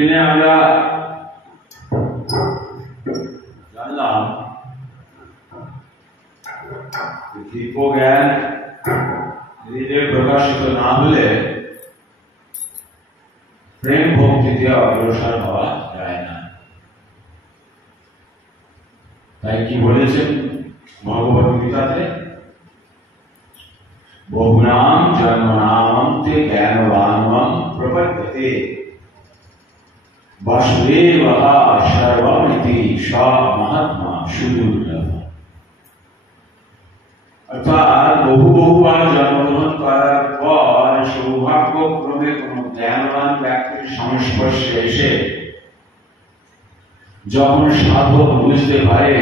দিনে আমরা জানলাম দিব্য জ্ঞান হৃদয়ে প্রকাশিত না হলে প্রেম ভক্তিতে অগ্রসর হওয়া যায় না। তাই কি বলেছেন ভগবত গীতাতে, বহুনাম জন্মনামন্তে জ্ঞানবানম প্রপদ্যতে বাসুদেবঃ সর্বমিতি স মহাত্মা সুদুর্লভ। অর্থাৎ বহুবার জন্মগ্রহণ করার পর সৌভাগ্যক্রমে কোন জ্ঞানবান ব্যক্তির সংস্পর্শে এসে যখন সাধক বুঝতে পারে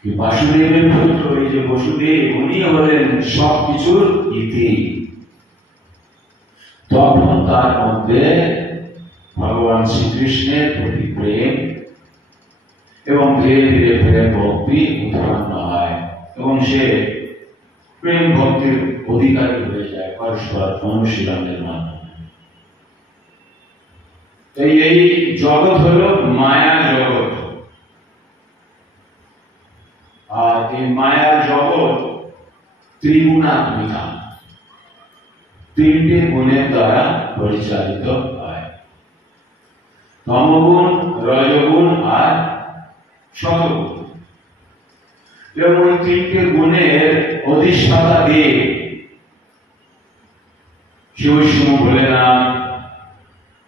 কি বাসুদেবের পুত্র এই যে বসুদেব উনি হলেন সবকিছুর ইতি, তখন তার মধ্যে ভগবান শ্রীকৃষ্ণের প্রতি প্রেম এবং ধীরে ধীরে প্রেম ভক্তি উৎপন্ন হয় এবং সে প্রেম ভক্তির অধিকারী হয়ে যায় পরস্পর অনুশীলনের মাধ্যমে। এই জগৎ হলো মায়া জগৎ, আর এই মায়ার জগৎ ত্রিগুণাত্মিকা, তিনটি গুণের দ্বারা পরিচালিত হয়, তমগুণ, রজগুণ আর সতগুণ। এবং তিনটি গুণের অধিষ্ঠাতা দেব শিব, ভোলেনাথ,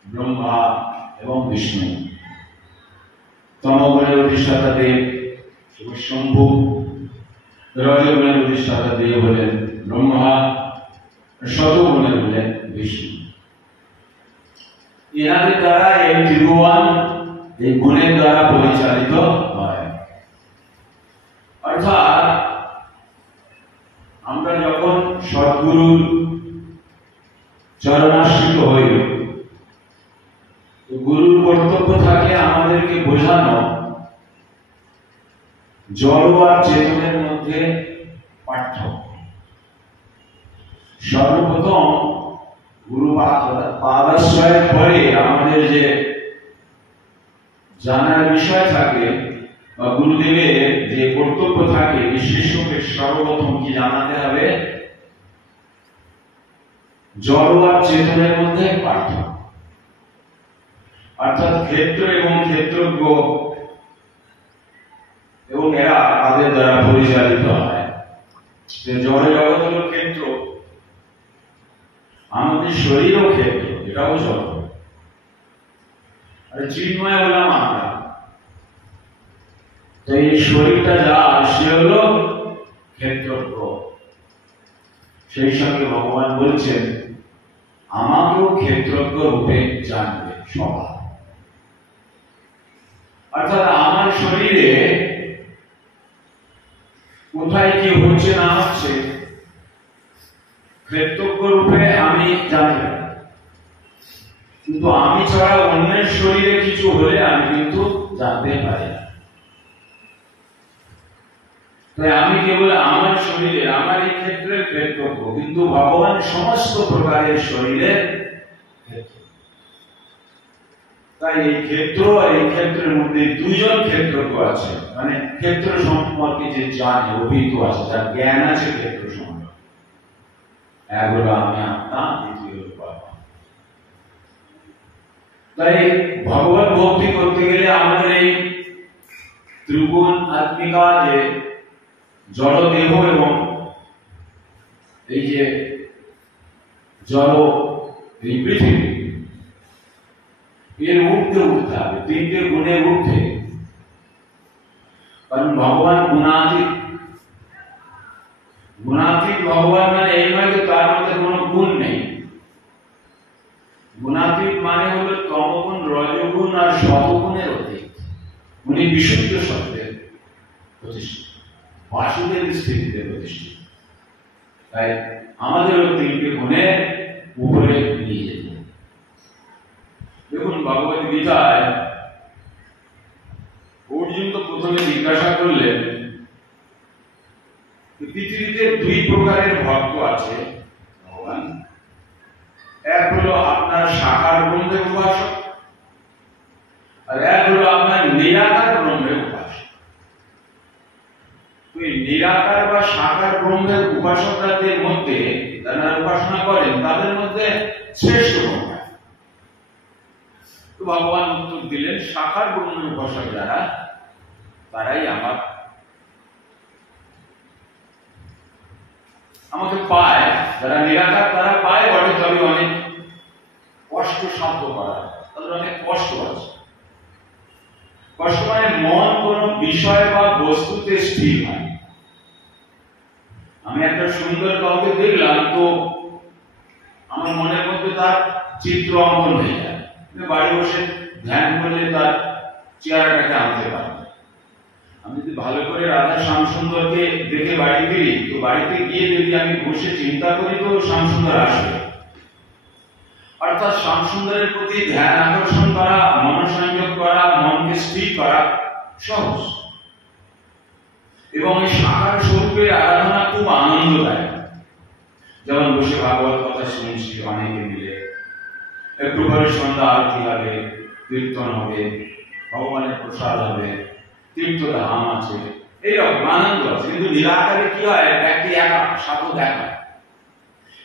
ব্রহ্মা এবং বিষ্ণু। তমগুণের অধিষ্ঠাতা দেব শিব শম্ভু, রজগুণের অধিষ্ঠাতা দেব হলেন ব্রহ্মা, শতগুণের হলেন বিষ্ণু। এনাদের দ্বারা এই ত্রিভুবন এই গুণের দ্বারা পরিচালিত হয়। অর্থাৎ আমরা যখন সদ্গুরুর চরণাশ্রিত হই, গুরুর কর্তব্য থাকে আমাদেরকে বোঝানো জড় আর চেতনের মধ্যে পার্থক্য। সর্বপ্রথম গুরু পাদাশ্রয়ের পরে আমাদের যে জানার বিষয় থাকে বা গুরুদেবের যে কর্তব্য থাকে, শিষ্যকে সর্বপ্রথম কি জানাতে হবে? জড় আর চেতনের মধ্যে পার্থক্য, অর্থাৎ ক্ষেত্র এবং ক্ষেত্রজ্ঞ, এবং এরা তাদের দ্বারা পরিচালিত হয়। জড় জগৎ হল ক্ষেত্র, আমাদের শরীরও ক্ষেত্র, এটাও জড়। আর চিন্ময় হলাম আমরা। তো এই শরীরটা যা সে হলো ক্ষেত্রজ্ঞ। সেই সঙ্গে ভগবান বলছেন আমাকেও ক্ষেত্রজ্ঞ রূপে জানবে সবাই। অর্থাৎ আমার শরীরে কোথায় কি হচ্ছে না হচ্ছে ক্ষেত্রজ্ঞ রূপে আমি জানি, কিন্তু আমি ছাড়া অন্যের শরীরে কিছু হলে আমি কিন্তু জানতে পারি না। তাই আমি কেবল আমার শরীরে, আমার এই ক্ষেত্রের ক্ষেত্রজ্ঞ, কিন্তু ভগবান সমস্ত প্রকারের শরীরের ক্ষেত্র। তাই এই ক্ষেত্র আর এই ক্ষেত্রের মধ্যে দুইজন ক্ষেত্রজ্ঞ আছে, মানে ক্ষেত্র সম্পর্কে যে জানে, অভিজ্ঞ আছে, যার জ্ঞান আছে ক্ষেত্র সম্পর্কে। এক হলো আমি আত্মা, দ্বিতীয় হলো বাবা। তাই ভগবান ভক্তি করতে গেলে আমাদের এই ত্রিগুণ আত্মিকা যে জড় দেহ এবং এই যে জড় এই পৃথিবী, এর ঊর্ধ্বে উঠতে হবে, তিনটে গুণের ঊর্ধ্বে। কারণ ভগবান গুণাতীত। গুণাতীত ভগবান মানে এই নয় যে তার মধ্যে কোনো গুণ নেই। গুণাতীত মানে হলো তমগুণ, রজগুণ আর শতগুণের অতীত। উনি বিশুদ্ধ সত্যের প্রতিষ্ঠিত, বাসুদেব স্থিতিতে প্রতিষ্ঠিত। তাই আমাদেরও তিনটে গুণের উপরে নিয়ে যেতে। দেখুন ভগবত গীতায় অর্জুন তো প্রথমে জিজ্ঞাসা করলেন পৃথিবীতে দুই প্রকারের ভক্ত আছে ভগবান। এক হলো আপনার আপনার সাকার ব্রহ্মের উপাসক, আর এক হলো আপনার নিরাকার ব্রহ্মের উপাসক। ওই নিরাকার বা সাকার ব্রহ্মের উপাসকদের মধ্যে যারা উপাসনা করেন তাদের মধ্যে শ্রেষ্ঠ কোনটা? তো ভগবান উত্তর দিলেন, সাকার ব্রহ্মের উপাসক যারা, তারাই আমাকে পায়। যারা নিরাকার তারা পায় বটে, তবে অনেক কষ্ট সাধ্য করা, তাদের অনেক কষ্ট আছে। কষ্ট মানে মন কোন বিষয় বা বস্তুতে স্থির হয়। আমি একটা সুন্দর কাউকে দেখলাম, তো আমার মনের মধ্যে তার চিত্র অঙ্কন হয়ে যায়। বাড়ি বসে ধ্যান করলে তার চেহারাটাকে আনতে পারবে। আমি যদি ভালো করে রাধা শ্যামসুন্দরকে দেখে বাড়ি ফিরি, তো বাড়িতে গিয়ে যদি আমি বসে চিন্তা করি তো শ্যামসুন্দর আসবে। অর্থাৎ শ্যামসুন্দরের প্রতি ধ্যান আকর্ষণ করা, মনোসংযোগ করা, মনকে স্থির করা সহজ। এবং এই সাকার স্বরূপের আরাধনা খুব আনন্দদায়ক। যেমন বসে ভাগবত কথা শুনছি অনেকে মিলে, একটু পরে সন্ধ্যা আরতি হবে, কীর্তন হবে, ভগবানের প্রসাদ হবে, তীর্থধাম আছে, এইরকম আনন্দ আছে। কিন্তু নিরাকারে কি হয়, ব্যক্তি একা সাধু দেখা,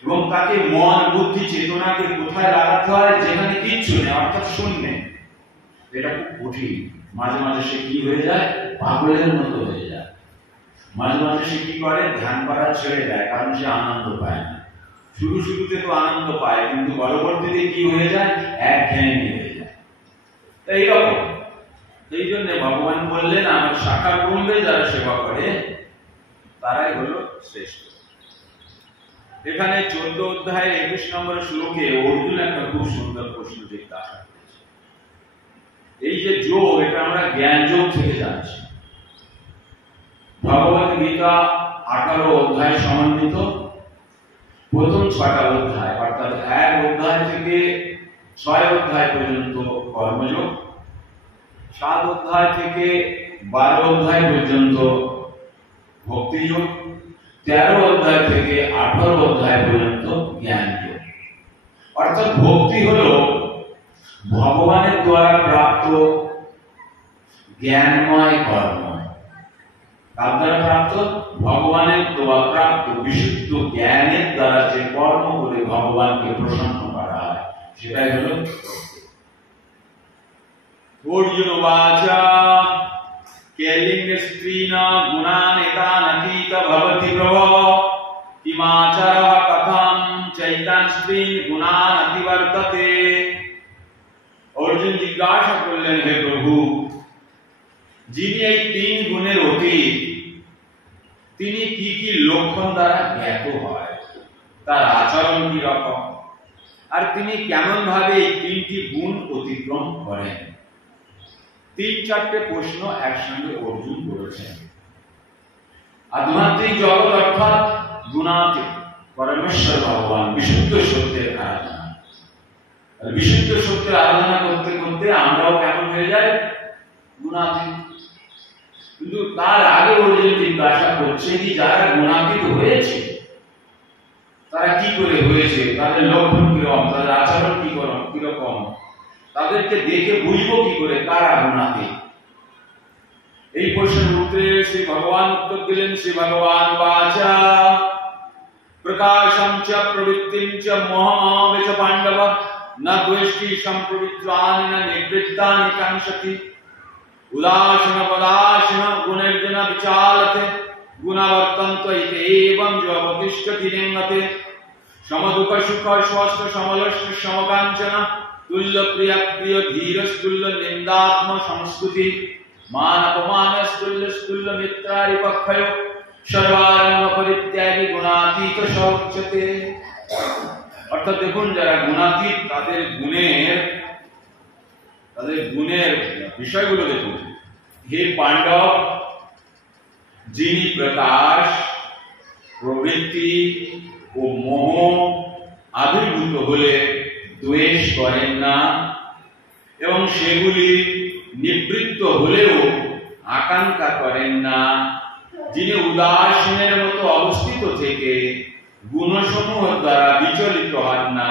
এবং তাকে মন বুদ্ধি চেতনাকে কোথায় লাগাতে হয়, যেখানে কিচ্ছু নেই, অর্থাৎ শূন্য। এটা খুব কঠিন। মাঝে মাঝে সে কি হয়ে যায়, পাগলের মতো হয়ে যায়। মাঝে মাঝে সে কি করে, ধ্যান করা ছেড়ে দেয়, কারণ সে আনন্দ পায় না। শুরুতে তো আনন্দ পায়, কিন্তু পরবর্তীতে কি হয়ে যায়, একঘেয়েমি হয়ে যায়। তাই এইরকম। এই জন্য ভগবান বললেন, আমার সাকার ব্রহ্মে যারা সেবা করে তারাই হলো শ্রেষ্ঠ। এখানে 14 অধ্যায়ে 21 নম্বর শ্লোকে অর্জুন একটা খুব সুন্দর প্রশ্ন জিজ্ঞাসা করেছে। এই যে যোগ, এটা আমরা জ্ঞান যোগ থেকে জানছি। ভগবত গীতা 18 অধ্যায় সমন্বিত। প্রথম 6টা অধ্যায়, অর্থাৎ 1 অধ্যায় থেকে 6 অধ্যায় পর্যন্ত কর্মযোগ, 7 অধ্যায় থেকে 12 অধ্যায় পর্যন্ত ভক্তিযোগ, 13 অধ্যায় থেকে 18 অধ্যায় পর্যন্ত জ্ঞান যোগ। অর্থাৎ ভক্তি হলো ভগবানের দ্বারা প্রাপ্ত জ্ঞানময় কর্ম। তার দ্বারা প্রাপ্ত, ভগবানের দ্বারা প্রাপ্ত বিশুদ্ধ জ্ঞানের দ্বারা যে কর্ম করে ভগবানকে প্রসন্ন করা হয়, সেটাই হলো ভক্তি। অর্জুন বাচা কেলিং স্ত্রীনা গুণান এতান অতীত ভবতি প্রভব কিমাচারঃ কথম চৈতান স্ত্রী গুণান অতিবর্ততে। অর্জুন জিজ্ঞাসা করলেন, হে প্রভু, যিনি এই 3 গুণের অতীত, তিনি কি কি লক্ষণ দ্বারা জ্ঞাত হয়, তার আচরণ কি রকম, আর তিনি কেমন ভাবে এই 3টি গুণ অতিক্রম করেন? 3-4টে প্রশ্ন একসঙ্গে অর্জুন করেছেন। আধ্যাত্মিক জগৎ অর্থাৎ গুণাতীত পরমেশ্বর ভগবান বিশুদ্ধ সত্যের আরাধনা। আর বিশুদ্ধ সত্যের আরাধনা করতে করতে আমরাও কেমন হয়ে যাই, গুণাতীত। কিন্তু তার আগে অর্জুন জিজ্ঞাসা করছে কি, যারা গুণাতীত হয়েছে তারা কি করে হয়েছে, তাদের লক্ষণ কিরকম, তাদের আচরণ কিরকম, তাদেরকে দেখে বুঝবো কি করে কারা গুণাতীত? এই প্রশ্নের উত্তরে শ্রী ভগবান উত্তর দিলেন, শ্রী ভগবান বাচা প্রকাশম চ প্রবৃত্তিম চ মোহমে চ পাণ্ডব না দ্বেষ্টি সম্প্রবৃত্তানি না নিবৃত্তানি কাংশতি উদাসীন পদাসীন গুণের্জুন বিচালতে গুণাবর্তন্ত ইতি এবং যো অবতিষ্ঠতি নিম্নতে সমদুঃখ সুখ স্বস্ত সমলস্য সমকাঞ্চন তুল্য প্রিয় প্রিয় ধীরস্তুল্য নিন্দাত্ম সংস্কৃতি মান অপমানস্তুল্য স্তুল্য মিত্রারি পক্ষয় সর্বারম্ভ পরিত্যাগী গুণাতীত সৌচ্যতে। অর্থাৎ দেখুন, যারা গুণাতীত তাদের গুণের বিষয়গুলো দেখুন। হে পাণ্ডব, যিনি প্রকাশ, প্রবৃত্তি ও মোহ আবির্ভূত হলে দ্বেষ করেন না, এবং সেগুলি নিবৃত্ত হলেও আকাঙ্ক্ষা করেন না, যিনি উদাসীনের মতো অবস্থিত থেকে গুণসমূহ দ্বারা বিচলিত হন না,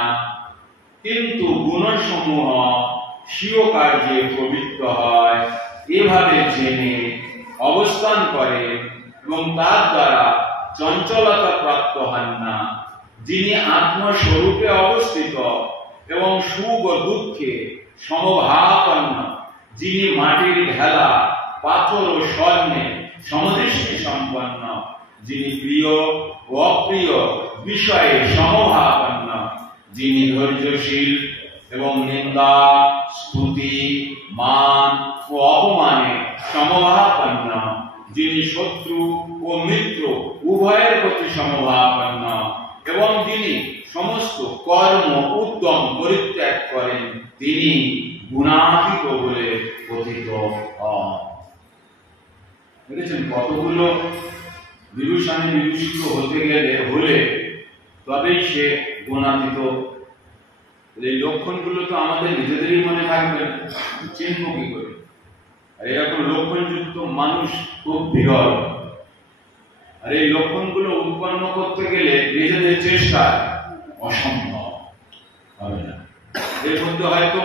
কিন্তু গুণসমূহ স্বীয় কার্যে প্রবৃত্ত হয় এভাবে জেনে অবস্থান করে এবং তার দ্বারা চঞ্চলতা প্রাপ্ত হন না। যিনি আত্মস্বরূপে অবস্থিত এবং সুখ ও দুঃখে সমভাবাপন্ন, যিনি মাটির ঢেলা, পাথর ও স্বর্ণে সমদৃষ্টি সম্পন্ন, যিনি প্রিয় ও অপ্রিয় বিষয়ে সমভাবাপন্ন, যিনি ধৈর্যশীল এবং নিন্দা, স্তুতি, মান ও অপমানে সমভাবাপন্ন, যিনি শত্রু ও মিত্র উভয়ের প্রতি সমভাবাপন্ন এবং যিনি সমস্ত কর্ম উদ্যম পরিত্যাগ করেন, তিনি গুণাতীত বলে কথিত হন। দেখেছেন কতগুলো বিভূষণে বিভূষিত হতে হলে তবেই সে গুণাতীত। এই লক্ষণগুলো তো আমাদের নিজেদেরই মনে থাকবে, চিনব কি করে? আর এরকম লক্ষণযুক্ত মানুষ খুব বিরল। আর এই লক্ষণগুলো উৎপন্ন করতে গেলে নিজেদের চেষ্টা অসম্ভব হবে না। এর মধ্যে হয়তো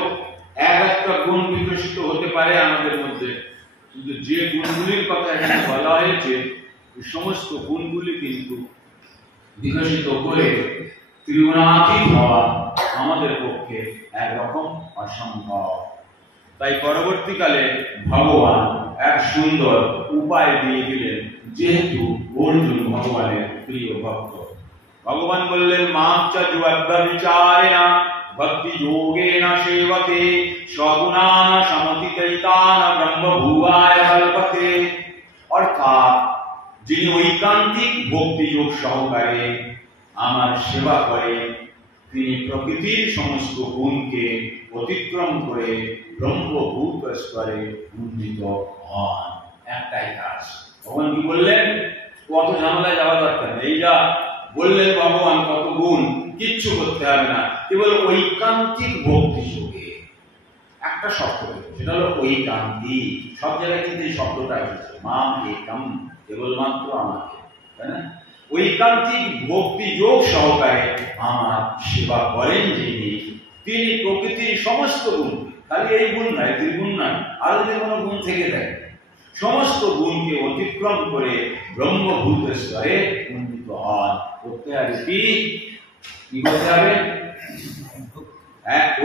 একটা গুণ বিকশিত হতে পারে আমাদের মধ্যে, কিন্তু যে গুণগুলির কথা এখানে বলা হয়েছে সমস্ত গুণগুলি কিন্তু বিকশিত করে ত্রিগুণাতীত হওয়া আমাদের পক্ষে একরকম অসম্ভব। তাই পরবর্তীকালে ভগবান এক সুন্দর উপায় দিয়ে দিলেন, যেহেতু অর্জুন ভগবানের প্রিয় ভক্ত। ভগবান বললেন, মাং চ যুবদ্বিচারেণ ভক্তি যোগেন সেবতে সগুণান সমতিতান ব্রহ্মভুবায় কল্পতে। অর্থাৎ যিনি ঐকান্তিক ভক্তি যোগ সহকারে আমার সেবা করে, তিনি প্রকৃতির সমস্ত গুণকে অতিক্রম করে ব্রহ্মভূত স্তরে উন্নীত হন। একটাই কাজ। ভগবান কি বললেন? কত ঝামেলায় যাওয়া দরকার নেই। এই যা বললেন ভগবান কত গুণ, কিচ্ছু করতে হবে না, কেবল ঐকান্তিক ভক্তি যোগে। একটা শব্দ, সেটা হলো ঐকান্তিক। সব জায়গায় কিন্তু এই শব্দটা এসেছে, মাম একম, কেবলমাত্র আমাকে, তাই না? ঐকান্তিক ভক্তি যোগ সহকারে আমার সেবা করেন যিনি, তিনি প্রকৃতির সমস্ত গুণ, খালি এই গুণ নয়, ত্রিগুণ নয়, আরো যে কোনো গুণ থেকে দেয়, সমস্ত গুণকে অতিক্রম করে ব্রহ্মভূত স্তরে উন্নীত হন। করতে হবে কি করতে হবে?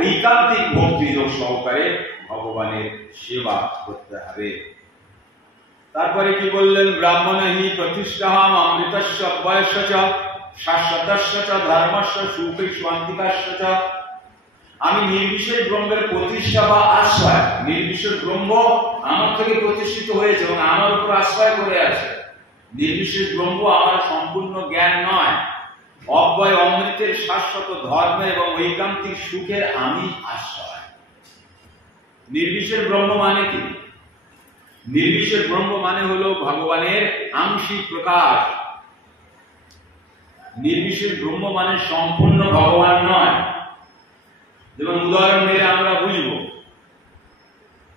ঐকান্তিক ভক্তি যোগ সহকারে ভগবানের সেবা করতে হবে। তারপরে কি বললেন? ব্রাহ্মণহি প্রতিষ্ঠাহাম অমৃতস্য অব্যয়স্য চ শাশ্বতস্য চ ধর্মস্য সুখে শান্তিকাস্য চ। আমি নির্বিশেষ ব্রহ্মের প্রতিষ্ঠা বা আশ্রয়। নির্বিশেষ ব্রহ্ম আমার থেকে প্রতিষ্ঠিত হয়েছে এবং আমার উপর আশ্রয় করে আছে। নির্বিশেষ ব্রহ্ম আমার সম্পূর্ণ জ্ঞান নয়। অব্যয় অমৃতের শাশ্বত ধর্ম এবং ঐকান্তিক সুখের আমি আশ্রয়। নির্বিশেষ ব্রহ্ম মানে কি? নির্বিশেষ ব্রহ্ম মানে হলো ভগবানের আংশিক প্রকাশ। নির্বিশেষ ব্রহ্ম মানে সম্পূর্ণ ভগবান নয়। যেমন উদাহরণ দিলে আমরা বুঝবো,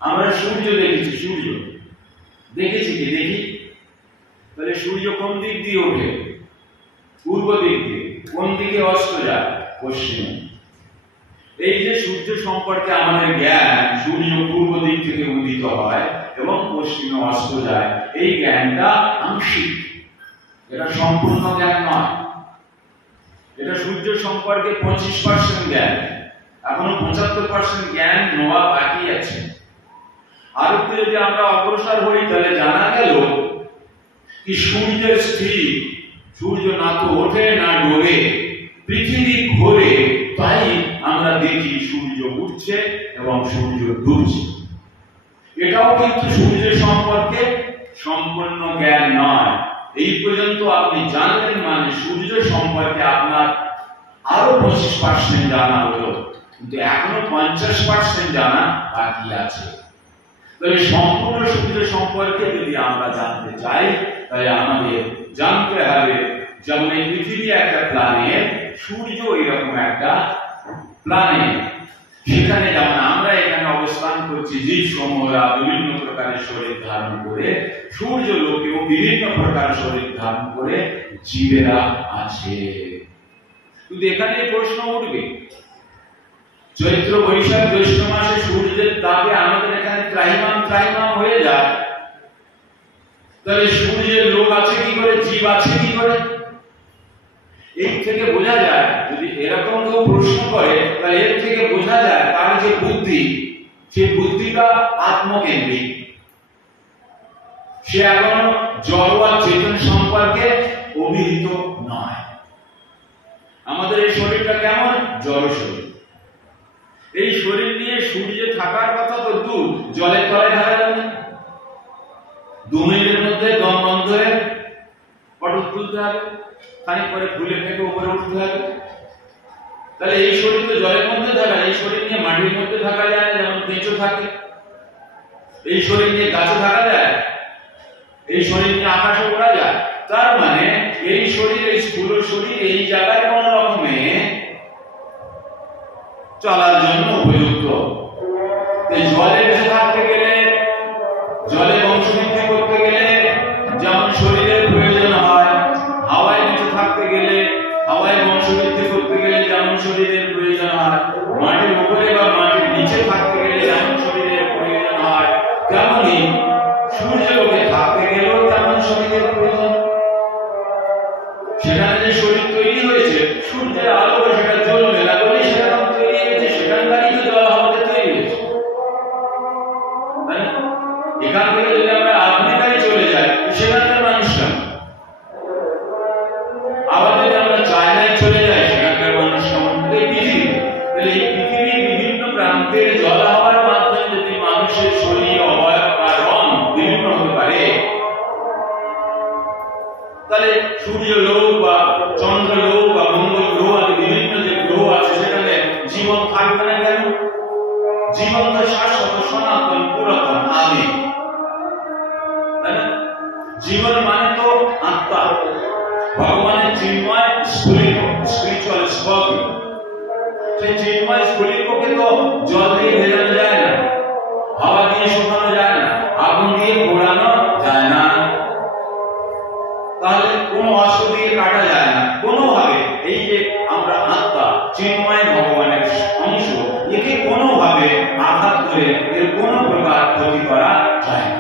আমরা সূর্য দেখেছি, সূর্য দেখেছি কি? দেখি। তাহলে সূর্য কোন দিক দিয়ে ওঠে? পূর্ব দিক দিয়ে। কোন দিকে অস্ত যায়? পশ্চিমে। এই যে সূর্য সম্পর্কে আমাদের জ্ঞান, সূর্য পূর্ব দিক থেকে উদিত হয় এবং পশ্চিমে অস্ত যায়, এই জ্ঞানটা আংশিক, এটা সম্পূর্ণ জ্ঞান নয়। এটা সূর্য সম্পর্কে 25% জ্ঞান, এখনো 75% জ্ঞান নেওয়া বাকি আছে। আর একটু যদি আমরা অগ্রসর হই তাহলে জানা গেল কি সূর্যের স্থির, সূর্য না তো ওঠে না ডোবে, পৃথিবী ঘোরে, তাই আমরা দেখি সূর্য উঠছে এবং সূর্য ডুবছে। এটাও কিন্তু সূর্যের সম্পর্কে সম্পূর্ণ জ্ঞান নয়। এই পর্যন্ত আপনি জানলেন মানে সূর্য সম্পর্কে আপনার আরো 25% জানা হলো, কিন্তু এখনো 50% জানা বাকি আছে। তাহলে সম্পূর্ণ সূর্য সম্পর্কে যদি আমরা জানতে চাই, তাই আমাদের জানতে হবে যেমন এই পৃথিবী একটা প্ল্যানেট, সূর্য এরকম একটা প্ল্যানেট। সেখানে যেমন আমরা এখানে অবস্থান করছি, জীব সমূহরা বিভিন্ন প্রকারের শরীর ধারণ করে, সূর্য লোকেও বিভিন্ন প্রকার শরীর ধারণ করে জীবেরা আছে। কিন্তু এখানে প্রশ্ন উঠবে চৈত্র বৈশাখ জ্যৈষ্ঠ মাসে সূর্যের তাপে আমাদের এখানে ত্রাহিমাম ত্রাহিমাম হয়ে যায়, তাহলে সূর্যের লোক আছে কি করে, জীব আছে কি করে? এই থেকে বোঝা যায়, যদি এরকম কেউ প্রশ্ন করে তাহলে এর থেকে বোঝা যায় তার যে বুদ্ধি, সেই বুদ্ধিটা আত্মকেন্দ্রিক। সে এখনো জড় আর চেতন সম্পর্কে অভিহিত নয়। আমাদের এই শরীরটা কেমন? জড় শরীর। এই শরীর নিয়ে সূর্যে থাকার কথা তো দূর, জলের তলায় থাকা যাবে। 2 মিনিটের মধ্যে দম বন্ধ হয়ে পটল তুলতে হবে, খানিক পরে ফুলে ফেঁকে উপরে উঠতে হবে। তাহলে এই শরীর তো জলের মধ্যে থাকা, এই শরীর নিয়ে মাটির মধ্যে থাকা যায় না, যেমন কেঁচো থাকে। এই শরীর নিয়ে গাছে থাকা যায়, এই শরীর নিয়ে আকাশে ওড়া যায়। তার মানে এই শরীর, এই স্থূল শরীর এই জায়গায় কোন রকমে চলার জন্য উপযুক্ত। জলে বেঁচে থাকতে গেলে, জলে বংশবৃদ্ধি করতে গেলে যেমন শরীরের প্রয়োজন হয়, হাওয়ায় বেঁচে থাকতে গেলে, হাওয়ায় বংশবৃদ্ধি করতে গেলে যেমন শরীরের প্রয়োজন হয়, মাটির উপরে বা মাটির নিচে থাকতে গেলে যেমন শরীরের প্রয়োজন হয়, তেমনি সূর্যলোকে থাকতে গেলেও তেমন শরীরের প্রয়োজন। সেখানে যে শরীর তৈরি হয়েছে, সূর্যের আলো সেটা জ্বলবে না বলেই সেটা তৈরি হয়েছে, সেখানকারই তো জল হাওয়াতে তৈরি হয়েছে। এখান থেকে যদি আমরা আফ্রিকায় চলে যাই, সেখানকার মানুষরা, আবার যদি আমরা চায়নায় চলে যাই, সেখানকার মানুষ কেমন? এই পৃথিবী, তাহলে এই পৃথিবীর বিভিন্ন প্রান্তের জল হাওয়ার মাধ্যমে যদি মানুষের শরীর, অবয়ব বা রং বিভিন্ন হতে পারে, তাহলে সূর্য লোক বা চন্দ্র লোক বা মঙ্গল গ্রহ আদি বিভিন্ন যে গ্রহ আছে সেখানে জীবন থাকবে না কেন? জীবন তো শাশ্বত, সনাতন, পুরাতন, আদি। জীবন মানে তো আত্মা, ভগবানের চিন্ময় স্ফুলিঙ্গ, স্পিরিচুয়াল স্পর্শ। সেই চিন্ময় স্ফুলিঙ্গকে তো জল দিয়ে ভেজানো যায় না, হাওয়া দিয়ে শুকানো যায় না, আগুন দিয়ে পোড়ানো যায় না, তাহলে কোনো অস্ত্র দিয়ে কাটা যায় না কোনোভাবে। এই যে আমরা আত্মা, চিন্ময় ভগবানের অংশ, একে কোনোভাবে আঘাত করে এর কোনো প্রকার ক্ষতি করা যায় না।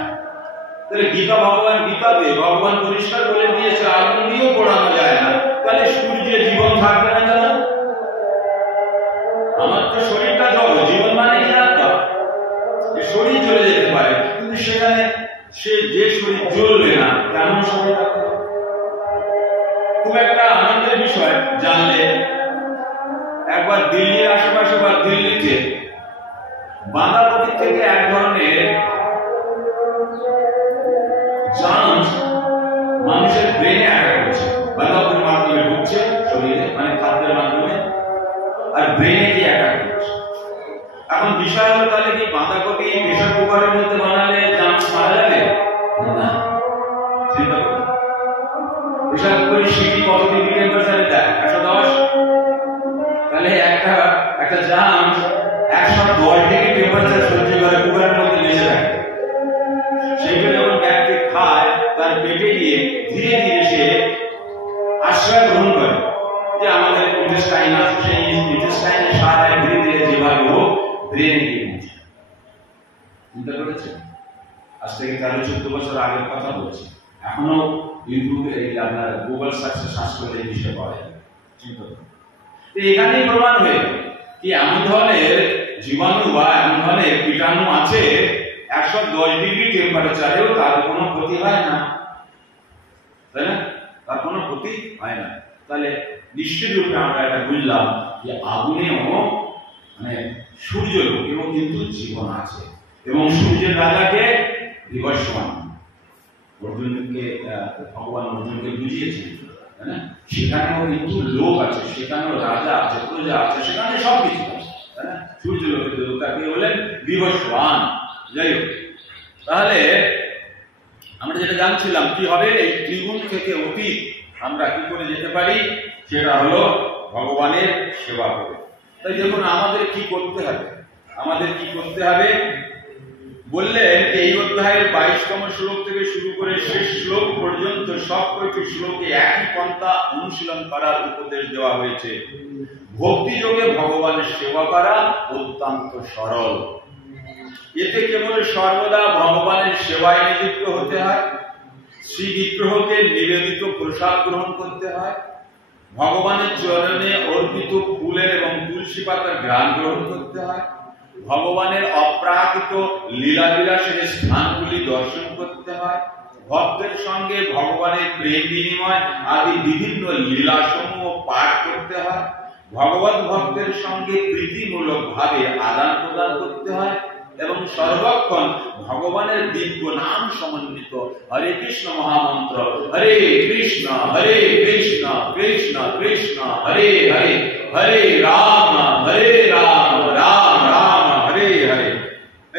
তাহলে গীতা, ভগবান গীতাতে ভগবান পরিষ্কার বলে দিয়েছে আগুন দিয়েও পোড়ানো যায় না। তাহলে সূর্যে জীবন থাকবে না কেন? আমার তো শরীরটা জড়, জীবন মানে কি আত্মা। শরীর চলে যেতে পারে, কিন্তু সেখানে সে যে শরীর জ্বলবে না, কেমন শরীর থাকবে? খুব একটা আনন্দের বিষয় জানলে, একবার দিল্লির আশেপাশে বা দিল্লিতে বাঁধাকপি থেকে এক ধরনের জার্মস মানুষের ব্রেনে অ্যাটাক করছে, বাঁধাকপির মাধ্যমে ঢুকছে শরীরে, মানে খাদ্যের মাধ্যমে, আর ব্রেনে গিয়ে অ্যাটাক করছে। এখন বিষয় হলো, তাহলে কি বাঁধাকপি প্রেসার কুকারের মধ্যে বানালে জার্মস মারা যাবে না? চিন্তা করুন, প্রেসার কুকারের সিটি কত ডিগ্রি টেম্পারেচারে দেয়? 110। তাহলে একটা জার্মস 110 ডিগ্রি টেম্পারেচার সহ্য করে কুকারের মধ্যে বেঁচে থাকে। সেটা যখন ব্যক্তি খায়, তার পেটে গিয়ে ধীরে ধীরে সে আশ্রয় গ্রহণ করে, যে আমাদের ইন্টেস্টাইন আছে, সেই ইন্টেস্টাইনের সাহায্যে ধীরে ধীরে যেভাবে হোক ব্রেনে গিয়ে পৌঁছে। চিন্তা করেছেন? আজ থেকে 13-14 বছর আগের কথা বলছি, এখনো ইউটিউবে আপনার গুগল সার্চ করলে এই বিষয়ে পাওয়া যাবে। চিন্তা করুন, এখানেই প্রমাণ হয়ে কি এমন ধরনের জীবাণু বা এমন ধরনের কীটাণু আছে 110 ডিগ্রি টেম্পারেচারেও তার কোনো ক্ষতি হয় না, তাই না? তার কোনো ক্ষতি হয় না। তাহলে নিশ্চিত রূপে আমরা এটা বুঝলাম যে আগুনেও মানে সূর্যলোকেও কিন্তু জীবন আছে, এবং সূর্যের রাজাকে বিবস্বান, অর্জুনকে ভগবান অর্জুনকে বুঝিয়েছেন, তাই না? সেখানেও কিন্তু লোক আছে, সেখানেও রাজা আছে, প্রজা আছে, সেখানে সবকিছু আছে, তাই না? সূর্যলোকের দেবতাকে বলেন বিবস্বান। যাই হোক, তাহলে আমরা যেটা জানছিলাম কি হবে, এই ত্রিগুণ থেকে অতীত আমরা কি করে যেতে পারি, সেটা হলো ভগবানের সেবা করে। তাই দেখুন, আমাদের কি করতে হবে? আমাদের কি করতে হবে? বললেন এই অধ্যায়ের 22তম শ্লোক থেকে শুরু করে শেষ শ্লোক পর্যন্ত সব কয়টি শ্লোকে একই পন্থা অনুশীলন করার উপদেশ দেওয়া হয়েছে। ভক্তি যোগে ভগবানের সেবা করা অত্যন্ত সরল। এতে কেবল সর্বদা ভগবানের সেবায় নিযুক্ত হতে হয়, শ্রী বিগ্রহকে নিবেদিত প্রসাদ গ্রহণ করতে হয়, ভগবানের চরণে অর্পিত ফুলের এবং তুলসী পাতার ঘ্রাণ গ্রহণ করতে হয়, ভগবানের অপ্রাকৃত লীলাবিলাসের স্থানগুলি দর্শন করতে হয়, ভক্তের সঙ্গে ভগবানের প্রেম বিনিময় আদি বিভিন্ন লীলাসমূহ পাঠ করতে হয়, ভগবত ভক্তের সঙ্গে প্রীতিমূলক ভাবে আদান প্রদান করতে হয় এবং সর্বক্ষণ ভগবানের দিব্য নাম সমন্বিত হরে কৃষ্ণ মহামন্ত্র হরে কৃষ্ণ কৃষ্ণ কৃষ্ণ হরে হরে হরে রাম রাম রাম হরে হরে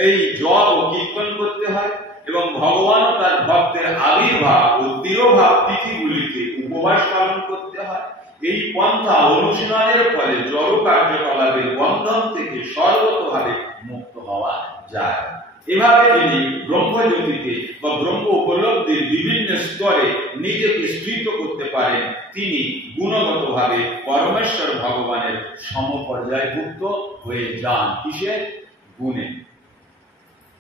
এই জপ ও কীর্তন করতে হয় এবং ভগবান ও তার ভক্তের আবির্ভাব ও তিরোভাব তিথিগুলিতে উপবাস পালন করতে হয়। এই পন্থা অনুশীলনের ফলে জড় কার্যকলাপের বন্ধন থেকে সর্বতভাবে মুক্ত হওয়া যায়। এভাবে তিনি ব্রহ্মজ্যোতিতে বা ব্রহ্ম উপলব্ধির বিভিন্ন স্তরে নিজেকে স্থিত করতে পারেন। তিনি গুণগতভাবে পরমেশ্বর ভগবানের সমপর্যায়ভুক্ত হয়ে যান। কিসে? গুণে।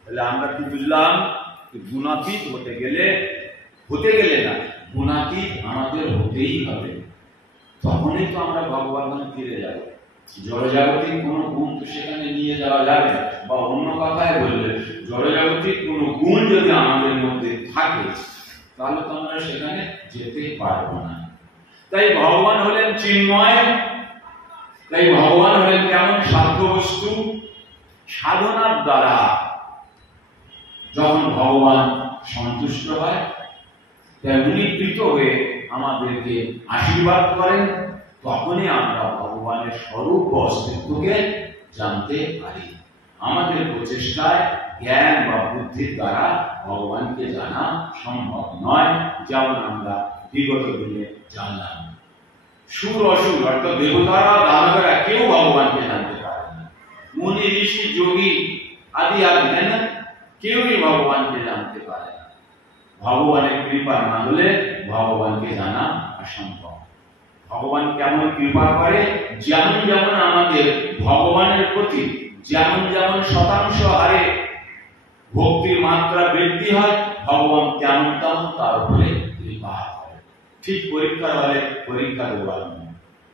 তাহলে আমরা কি বুঝলাম? গুণাতীত হতে গেলে না, গুণাতীত আমাদের হতেই হবে, তখনই তো আমরা ভগবানের ফিরে যাব। জড়জাগতিক কোনো গুণ তো সেখানে নিয়ে যাওয়া যাবে না, বা অন্য কথায় বললে জড়জাগতিক কোনো গুণ যদি আমাদের মধ্যে থাকে তাহলে তো আমরা সেখানে যেতে পারবো না। তাই ভগবান হলেন চিন্ময়, তাই ভগবান হলেন কেমন? সাধ্য বস্তু। সাধনার দ্বারা যখন ভগবান সন্তুষ্ট হয়, তেমনি প্রীত হয়ে আমাদেরকে আশীর্বাদ করেন, তখনই আমরা ভগবানের স্বরূপ অস্তিত্বকে জানতে পারি। আমাদের প্রচেষ্টায় জ্ঞান বা বুদ্ধির দ্বারা ভগবানকে জানা সম্ভব নয়, যেমন আমরা বিগত দিনে জানলাম। সুর অসুর অর্থাৎ দেবতারা দানবেরা কেউ ভগবানকে জানতে পারে না। মুনি ঋষি যোগী আদি কেউই ভগবানকে জানতে পারে না। ভগবানের কৃপা না হলে ভগবানকে জানা অসম্ভব। ভগবান কেমন কৃপা করে? যেমন যেমন আমাদের ভগবানের প্রতি যেমন শতাংশ হারে ভক্তির মাত্রা বৃদ্ধি হয়, ভগবান তেমন তার উপরে কৃপা করে। ঠিক পরীক্ষার হলে পরীক্ষা দেওয়ার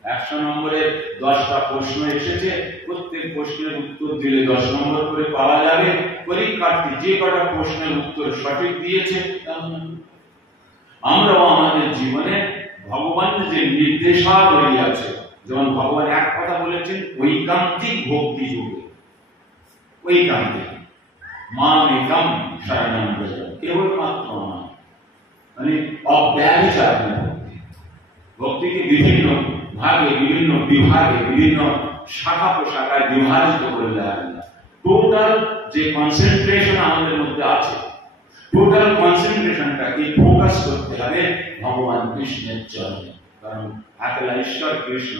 100 নম্বরের 10টা প্রশ্ন এসেছে, প্রত্যেক প্রশ্নের উত্তর দিলে 10 নম্বর করে পাওয়া যাবে। পরীক্ষার্থী যে কটা প্রশ্নের উত্তর সঠিক দিয়েছে, আমরাও আমাদের জীবনে ভগবানের যে নির্দেশাবলী আছে, যেমন ভগবান এক কথা বলেছেন ঐকান্তিক ভক্তি যোগে, ঐকান্তিক মামেকম শরণম ব্রজ, কেবলমাত্র মানে অব্যভিচার ভক্তি। ভক্তিকে বিভিন্ন ভাগে, বিভিন্ন বিভাগে, বিভিন্ন শাখা প্রশাখায় বিভাজিত করে দেওয়া হয় না। টোটাল যে কনসেন্ট্রেশন আমাদের মধ্যে আছে, টোটাল কনসেন্ট্রেশনটাকে ফোকাস করতে হবে ভগবান কৃষ্ণের চরণে। কারণ একলা ঈশ্বর কৃষ্ণ,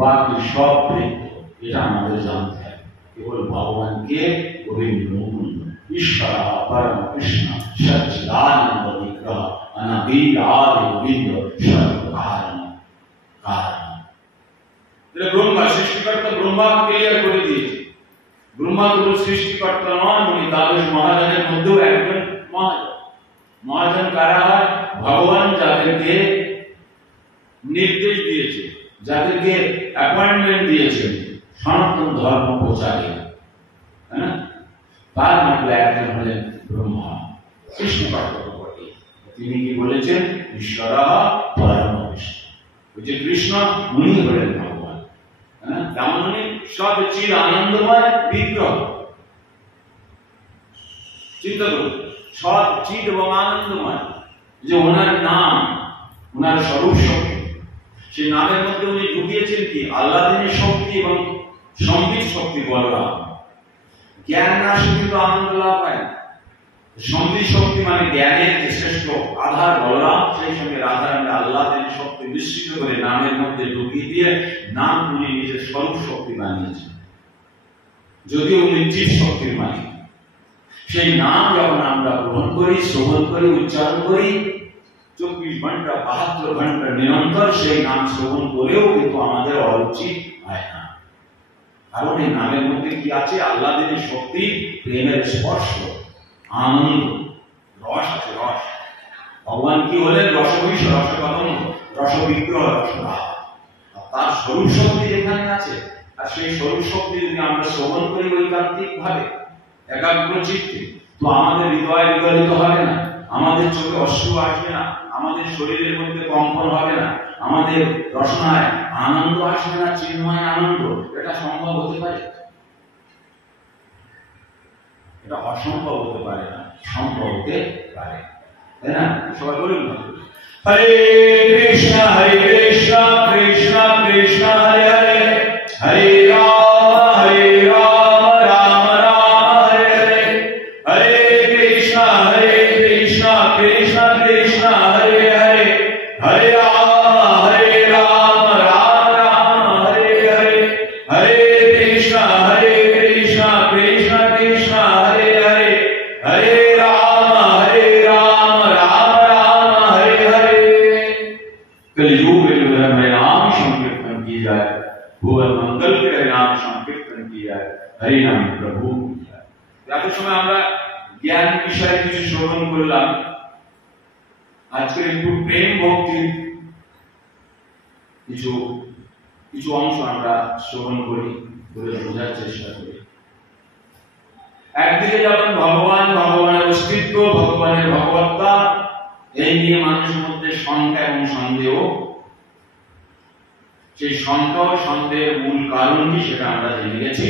বাকি সব বৃত্ত, এটা আমাদের জানতে হবে। কেবল ভগবানকে গোবিন্দ মুকুন্দ ঈশ্বর পরম কৃষ্ণ সচ্চিদানন্দ বিগ্রহ অনাদির আদি গোবিন্দ সর্বকারণ কারণ। ব্রহ্মা সৃষ্টিকর্তা, ব্রহ্মা ক্লিয়ার করে দিয়েছে ব্রহ্মা কোনো সৃষ্টিকর্তা নন, উনি দ্বাদশ মহাজনের মধ্যেও একজন মহাজন। মহাজন কারা হয়? ভগবান যাদেরকে নির্দেশ দিয়েছে, যাদেরকে অ্যাপয়েন্টমেন্ট দিয়েছে সনাতন ধর্ম প্রচারে, তার মধ্যে একজন হলেন ব্রহ্মা, সৃষ্টিকর্তা বটে। তিনি কি বলেছেন? ঈশ্বর পরম কৃষ্ণ। ওই যে কৃষ্ণ, উনি হলেন ভগবান। তেমন উনি সব চির আনন্দময় বিগ্রহ। চিন্তা করুন, সব চির এবং আনন্দময়, যে ওনার নাম, ওনার স্বরূপ শক্তি, সেই নামের মধ্যে উনি ঢুকিয়েছেন কি? আল্লাহর শক্তি এবং সম্বিত শক্তি বলরাম। জ্ঞান না শুধু আনন্দ লাভ হয় না, সম্বিত শক্তি মানে জ্ঞানের যে শ্রেষ্ঠ আধার বলরাম, সেই সঙ্গে রাধার আল্লাহর শক্তি মিশ্রিত করে নামের মধ্যে ঢুকিয়ে দিয়ে নাম উনি নিজের স্বরূপ শক্তি বানিয়েছেন, যদিও উনি চিৎ শক্তির মালিক। সেই নাম যখন আমরা গ্রহণ করি, শ্রবণ করি, উচ্চারণ করি, 24 ঘন্টা 72 ঘন্টা নিরন্তর সেই নাম শ্রবণ করেও কিন্তু আমাদের অরুচি হয় না। কারণ এই নামের মধ্যে কি আছে? আল্লাহর শক্তি, প্রেমের স্পর্শ, আনন্দ, রস আছে, রস। ভগবান কি হলেন? রসবিষ, রসকদম, রসবিগ্রহ, রসভাব। তার স্বরূপ শক্তি যেখানে আছে, আর সেই স্বরূপ শক্তি যদি আমরা শ্রবণ করি ঐকান্তিক ভাবে, একাগ্র চিত্তে, তো আমাদের হৃদয় বিগলিত হবে না, আমাদের চোখে অশ্রু আসবে না, আমাদের শরীরের মধ্যে কম্পন হবে না, আমাদের রসনায় আনন্দ আসবে না, চিন্ময় আনন্দ। এটা সম্ভব হতে পারে? এটা অসম্ভব হতে পারে না, সম্ভব হতে পারে, তাই না? সবাই বলুন হরে কৃষ্ণ কৃষ্ণ কৃষ্ণ হরে হরে, হরে রাম রাম রাম হরে হরে, হরে কৃষ্ণ কৃষ্ণ কৃষ্ণ হরে হরে, হরে রাম রাম রাম হরে হরে, হরে কৃষ্ণ কৃষ্ণ কৃষ্ণ হরে হরে, হরে রাম রাম রাम हरे हरे। कलयुग में जो है हरे नाम संकीर्तन की जाए, भुवन मंगल के हरे नाम संकीर्तन की जाए, हरि नाम प्रभु की जाए। এত সময় আমরা জ্ঞান বিষয়ে কিছু শ্রবণ করলাম, আজকে একটু প্রেম ভক্তি কিছু অংশ আমরা শ্রবণ করি, বলে বোঝার চেষ্টা করি। একদিকে যেমন ভগবান, ভগবানের অস্তিত্ব, ভগবানের ভগবত্তা, এই নিয়ে মানুষের মধ্যে শঙ্কা এবং সন্দেহ। সেই শঙ্কা ও সন্দেহের মূল কারণ কি সেটা আমরা জেনে গেছি।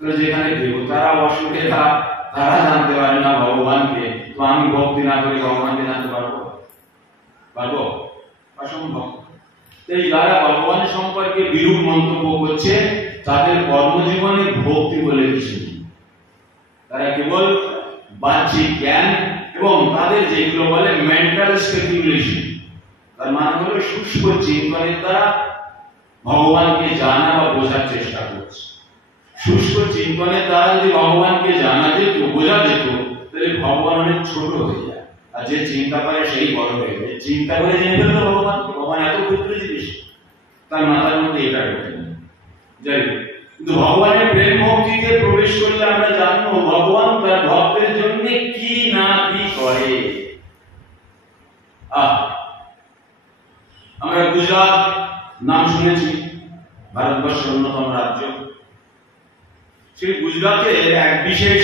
তো যেখানে দেবতারা অসুখেরা, তারা জানতে পারে না ভগবানকে, তো আমি ভক্তি না করে ভগবানকে জানতে পারবো? অসম্ভব। এই যারা ভগবান সম্পর্কে বিরূপ মন্তব্য করছে, তাদের কর্মজীবনে ভক্তি বলে কিছু নেই। তারা কেবল বাহ্যিক জ্ঞান এবং তাদের যেগুলো বলে মেন্টাল স্পেকুলেশন, তার মানে হলো সূক্ষ্ম চিন্তনের দ্বারা ভগবানকে জানা বা বোঝার চেষ্টা করছে। সূক্ষ্ম চিন্তনের দ্বারা যদি ভগবানকে জানা যেত, বোঝা যেত, তাহলে ভগবান অনেক ছোট হয়ে যায়, আর যে চিন্তা করে সেই বড় হয়ে যায়। চিন্তা করে জেনে ফেললো ভগবানকে, ভগবান এত ক্ষুদ্র জিনিস, তার মাথার মধ্যে এটা ঢোকে না। যাই হোক, কিন্তু ভগবানের প্রেম ভক্তিতে প্রবেশ করলে আমরা জানবো ভগবান তার ভক্তের জন্য কি না কি করে। আমরা গুজরাট নাম শুনেছি, ভারতবর্ষের অন্যতম রাজ্য। সেই গুজরাটের এক বিশেষ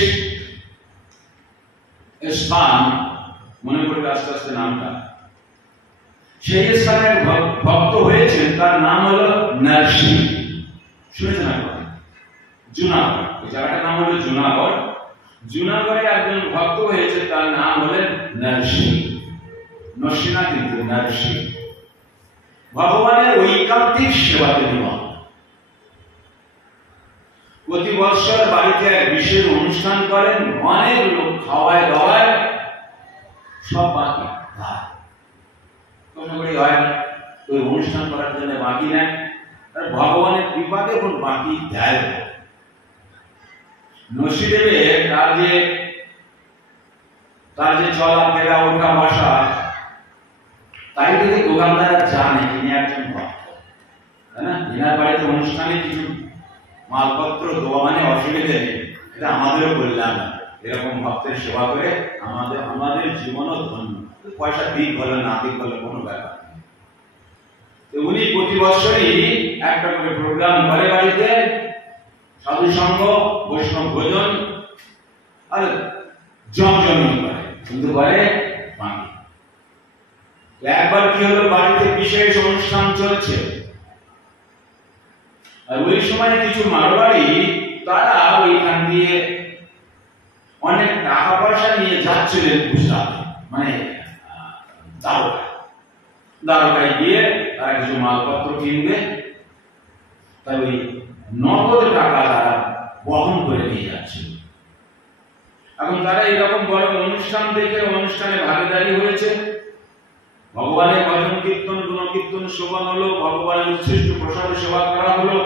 স্থান, মনে পড়বে আস্তে আস্তে নামটা, সেই স্থানের ভক্ত হয়েছেন, তার নাম হলো নারসিং। শুনেছেন আপনারা? জুনাগড়, এই জায়গাটার নাম হলো জুনাগড়। জুনাগড়ে একজন ভক্ত হয়েছে, তার নাম হলেন নারসিং। নরসিংহা কিন্তু নারসিং। ভগবানের ঐকান্তিক সেবাতে নিমগ্ন। প্রতি বছর বাড়িতে এক বিশেষ অনুষ্ঠান করেন, অনেক লোক খাওয়ায় দাওয়ায় সব বাকি হয় না, ওই অনুষ্ঠান করার জন্য বাকি নেয়। ভগবানের কৃপাতে কোন বাকি দেয়। নরসিংদেবের তার যে চলাফেরা, ওঠা বসা, তাই থেকে দোকানদার জানে তিনি একজন ভক্ত, তাই না? এনার বাড়িতে অনুষ্ঠানে কিছু মালপত্র দেওয়া মানে অসুবিধা নেই, এটা আমাদেরও কল্যাণ। এরকম ভক্তের সেবা করে আমাদের জীবনও ধন্য। পয়সা দিক বলে না দিক বলে কোনো ব্যাপার নেই। উনি প্রতি বছরই একটা করে প্রোগ্রাম করে বাড়িতে, সাধু সঙ্গ, বৈষ্ণব ভোজন আর জমজমি করে, কিন্তু করে বাকি। একবার কি হলো, বাড়িতে বিশেষ অনুষ্ঠান চলছে, আর ওই সময় কিছু মারোয়াড়ি তারা ওইখান দিয়ে অনেক টাকা পয়সা নিয়ে যাচ্ছিলেন গুজরাট, মানে দ্বারকায় গিয়ে তারা কিছু মালপত্র কিনবে, তাই ওই নগদ টাকা তারা বহন করে নিয়ে যাচ্ছিল। এখন তারা এইরকম বড় অনুষ্ঠান দেখে অনুষ্ঠানে ভাগীদারি হয়েছে। ভগবানের ভজন কীর্তন, গুণ কীর্তন শোভন হলো, ভগবানের উচ্ছিষ্ট প্রসাদ সেবা করা হলো,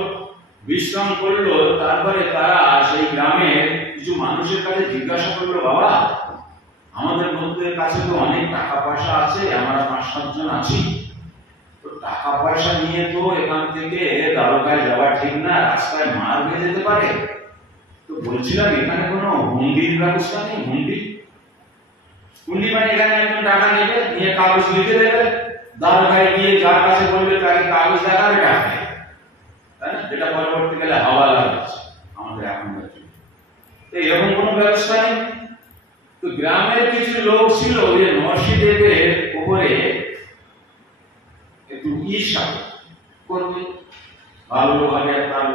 বিশ্রাম করলো। তারপরে তারা সেই গ্রামের কিছু মানুষের কাছে জিজ্ঞাসা করলো, বাবা আমাদের মধ্যে কাছে তো অনেক টাকা পয়সা আছে, আমরা 5-7 জন আছি, তো টাকা পয়সা নিয়ে তো এখান থেকে দ্বারকায় যাওয়া ঠিক না, রাস্তায় মার হয়ে যেতে পারে। তো বলছিলাম এখানে কোনো হুন্ডির ব্যবস্থা নেই? হুন্ডি মানে এখানে একজন টাকা নেবে, নিয়ে কাগজ লিখে দেবে, দ্বারকায় গিয়ে যার কাছে বলবে তাকে কাগজ দেখাবে, টাকা নেবে, তাই না? যেটা পরবর্তীকালে হাওয়ালা হচ্ছে আমাদের এখনকার যুগে। তো এরকম কোনো ব্যবস্থা নেই। তো গ্রামের কিছু লোক ছিল যে নরসিংদেবের উপরে একটু ঈর্ষা করবে, ভালোভাবে তার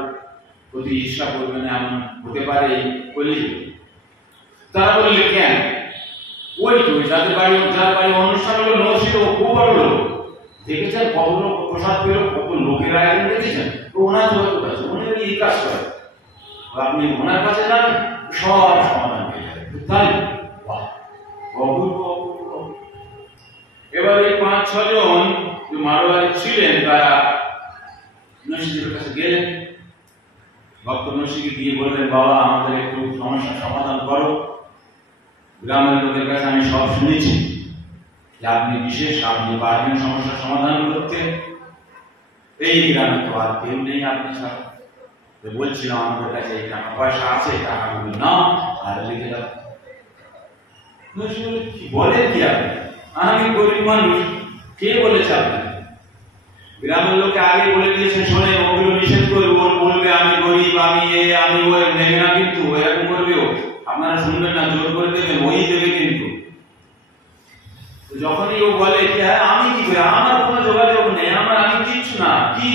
প্রতি ঈর্ষা করবে না এমন হতে পারে বলি। তারা বললে কেন? ওই তো যার বাড়ি অনুষ্ঠান হলো নরসিংহ, ও খুব বড় লোক, দেখেছেন কত লোক প্রসাদ পেল, কত লোকের আয়োজন দেখেছেন, তো ওনার যোগাযোগ আছে, উনি এই কাজ করেন, আপনি ওনার কাছে যান, সব সমাধান হয়ে যাবে। তাই এবার এই 5-6 জন মারোয়ারি ছিলেন, তারা নরসিংহের কাছে গেলেন। ভক্ত নরসিংহকে গিয়ে বললেন, বাবা আমাদের একটু সমস্যার সমাধান করো, গ্রামের লোকের কাছে আমি সব শুনেছি যে আপনি বিশেষ, আপনি পারবেন সমস্যার সমাধান করতে, এই গ্রামে তো আর কেউ নেই আপনি ছাড়া, বলছিলাম আমাদের কাছে এই টাকা পয়সা আছে, টাকাগুলো নাও আর লিখে দাও। বলে কি আপনি? আমি গরিব মানুষ, কে বলেছে আপনি? গ্রামের লোকে আগে বলে দিয়েছে, শোনে ওগুলো নিষেধ করবে, ওর বলবে আমি গরিব, আমি আমি ওই নেবে না, কিন্তু এরকম করবে ও, আপনারা শুনবেন না, জোর করে দেবেন, ওই দেবে কিন্তু। যখনই ও বলে যে হ্যাঁ আমি কি করি, আমার কোনো যোগাযোগ নেই, আমি কিচ্ছু না, কি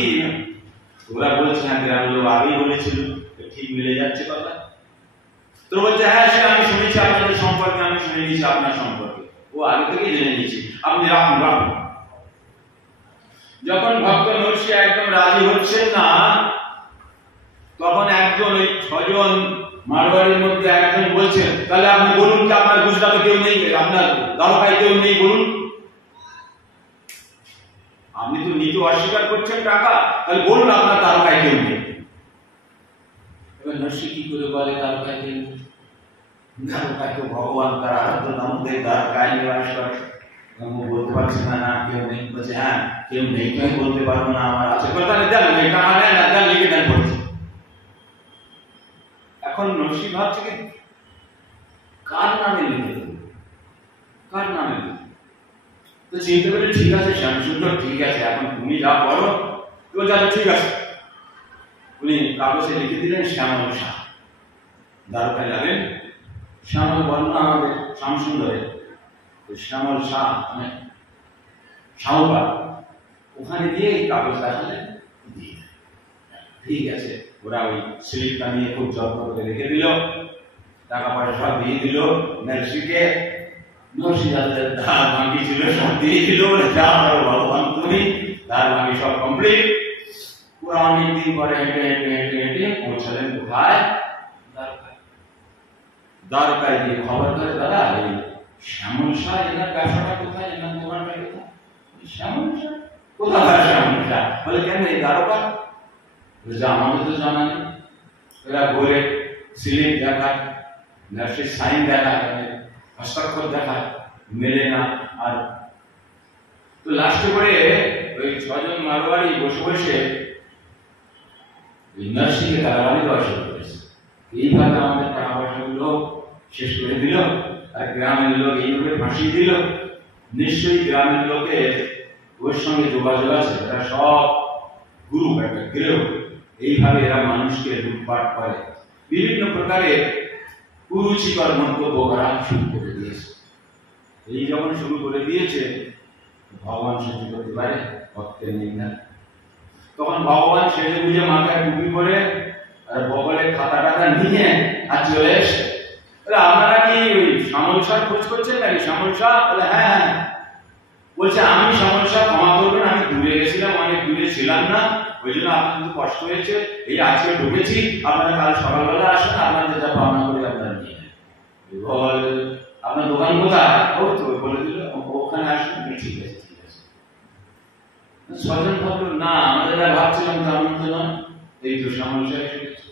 ওরা বলছে হ্যাঁ গ্রামের লোক আগেই বলেছিল, ঠিক মিলে যাচ্ছে কথা। তো বলছে হ্যাঁ সে আমি শুনেছি আপনাদের সম্পর্কে, আমি শুনে নিয়েছি আপনার সম্পর্কে, ও আগে থেকেই জেনে নিয়েছি, আপনি রাখুন। যখন ভক্ত নরসিংহ একদম রাজি হচ্ছেন না, তখন একজন ওই 6 জন মারোয়ারির মধ্যে একজন বলছেন, তাহলে আপনি বলুন কি আপনার গুজরাটে কেউ নেই, আপনার দ্বারকায় কেউ নেই, বলুন। আপনি তো নিতে অস্বীকার করছেন টাকা, তাহলে বলুন আপনার দ্বারকায় কেউ নেই। এবার নরসিংহ কি করে বলে দ্বারকায় কেউ নেই? দ্বারকায় তো ভগবান তার আরাধ্য নামদেব দ্বারকায় নিবাস করে, বলতে পারছি না, না কেউ নেই। বলছে হ্যাঁ কেউ নেই, কেউ বলতে পারবো না, আমার আছে, তাহলে দেন টাকা নেন না, দেন লিখে দেন বলছে। এখন নরসিংহ ভাবছে কি কার নামে লিখে দেব, কার নামে লিখে? তো চিন্তা করে ঠিক আছে শ্যামসুন্দর, ঠিক আছে এখন তুমি যা করো, তো যাবে ঠিক আছে। উনি কাগজে লিখে দিলেন শ্যামল শাহ। দ্বারকায় যাবেন, শ্যামল বর্ণ আমাদের শ্যামসুন্দরের, শ্যামল শাহ মানে শাহবাগ, ওখানে গিয়ে এই কাগজ দেখালেন, ঠিক আছে। ওরা ওই স্লিপটা নিয়ে খুব যত্ন করে রেখে দিল, টাকা পয়সা সব দিয়ে দিল নরসিংহকে। নরসিংহ যাদের ধার ভাঙি ছিল সব দিয়ে দিল, যা করো ভগবান তুমি, ধার ভাঙি সব কমপ্লিট। পুরো অনেক দিন পরে হেঁটে হেঁটে হেঁটে হেঁটে পৌঁছালেন কোথায়? দ্বারকায় গিয়ে খবর করে, দাদা এই শ্যামল শাহ এনার ব্যবসাটা কোথায়, এনার দোকানটা কোথায়? শ্যামল শাহ কোথায়? শ্যামল শাহ বলে কেন এই দ্বারকা? আমাদের তো জানা নেই। এরা বলে স্লিপ দেখায়, নার্সের সাইন দেখায়, হস্তাক্ষর দেখায়, মেলে না। আর তো লাস্টে করে ওই 6 জন মারোয়ারি বসে বসে নার্সিংকে গালাগালি দেওয়া শুরু করেছে। এইভাবে আমাদের টাকা পয়সাগুলো শেষ করে দিল, আর গ্রামের লোক এইভাবে ফাঁসিয়ে দিল। নিশ্চয়ই গ্রামের লোকের ওর সঙ্গে যোগাযোগ আছে, এরা সব গুরু একটা গৃহ, এইভাবে এরা মানুষকে লুটপাট করে, বিভিন্ন প্রকারের কুরুচিকর মন্তব্য করা শুরু করে দিয়েছে। এই যখন শুরু করে দিয়েছে, ভগবান সহ্য করতে পারে ভক্তের নিন্দা। তখন ভগবান সেজে বুঝে মাথায় টুপি পরে আর বগলে খাতা টাতা নিয়ে আর চলে এসে, আপনারা কি ওই শ্যামল শাহ খোঁজ করছেন নাকি? শ্যামল শাহ বলে হ্যাঁ হ্যাঁ। বলছে আমি শ্যামল শাহ, ক্ষমা করবেন আমি দূরে গেছিলাম, অনেক দূরে ছিলাম না, ওই জন্য আপনাদের কষ্ট হয়েছে, এই আজকে ঢুকেছি, আপনারা কাল সকালবেলা আসেন, আপনাদের যা পাওনা করে আপনারা নিয়ে আপনার দোকান কোথায়? ও তো বলে দিল ওখানে আসবেন, ঠিক আছে ঠিক আছে। 6 জন ভাবলো না আমাদের ভাবছিলাম তেমন তো নয়, এই তো সমস্যা এসেছে।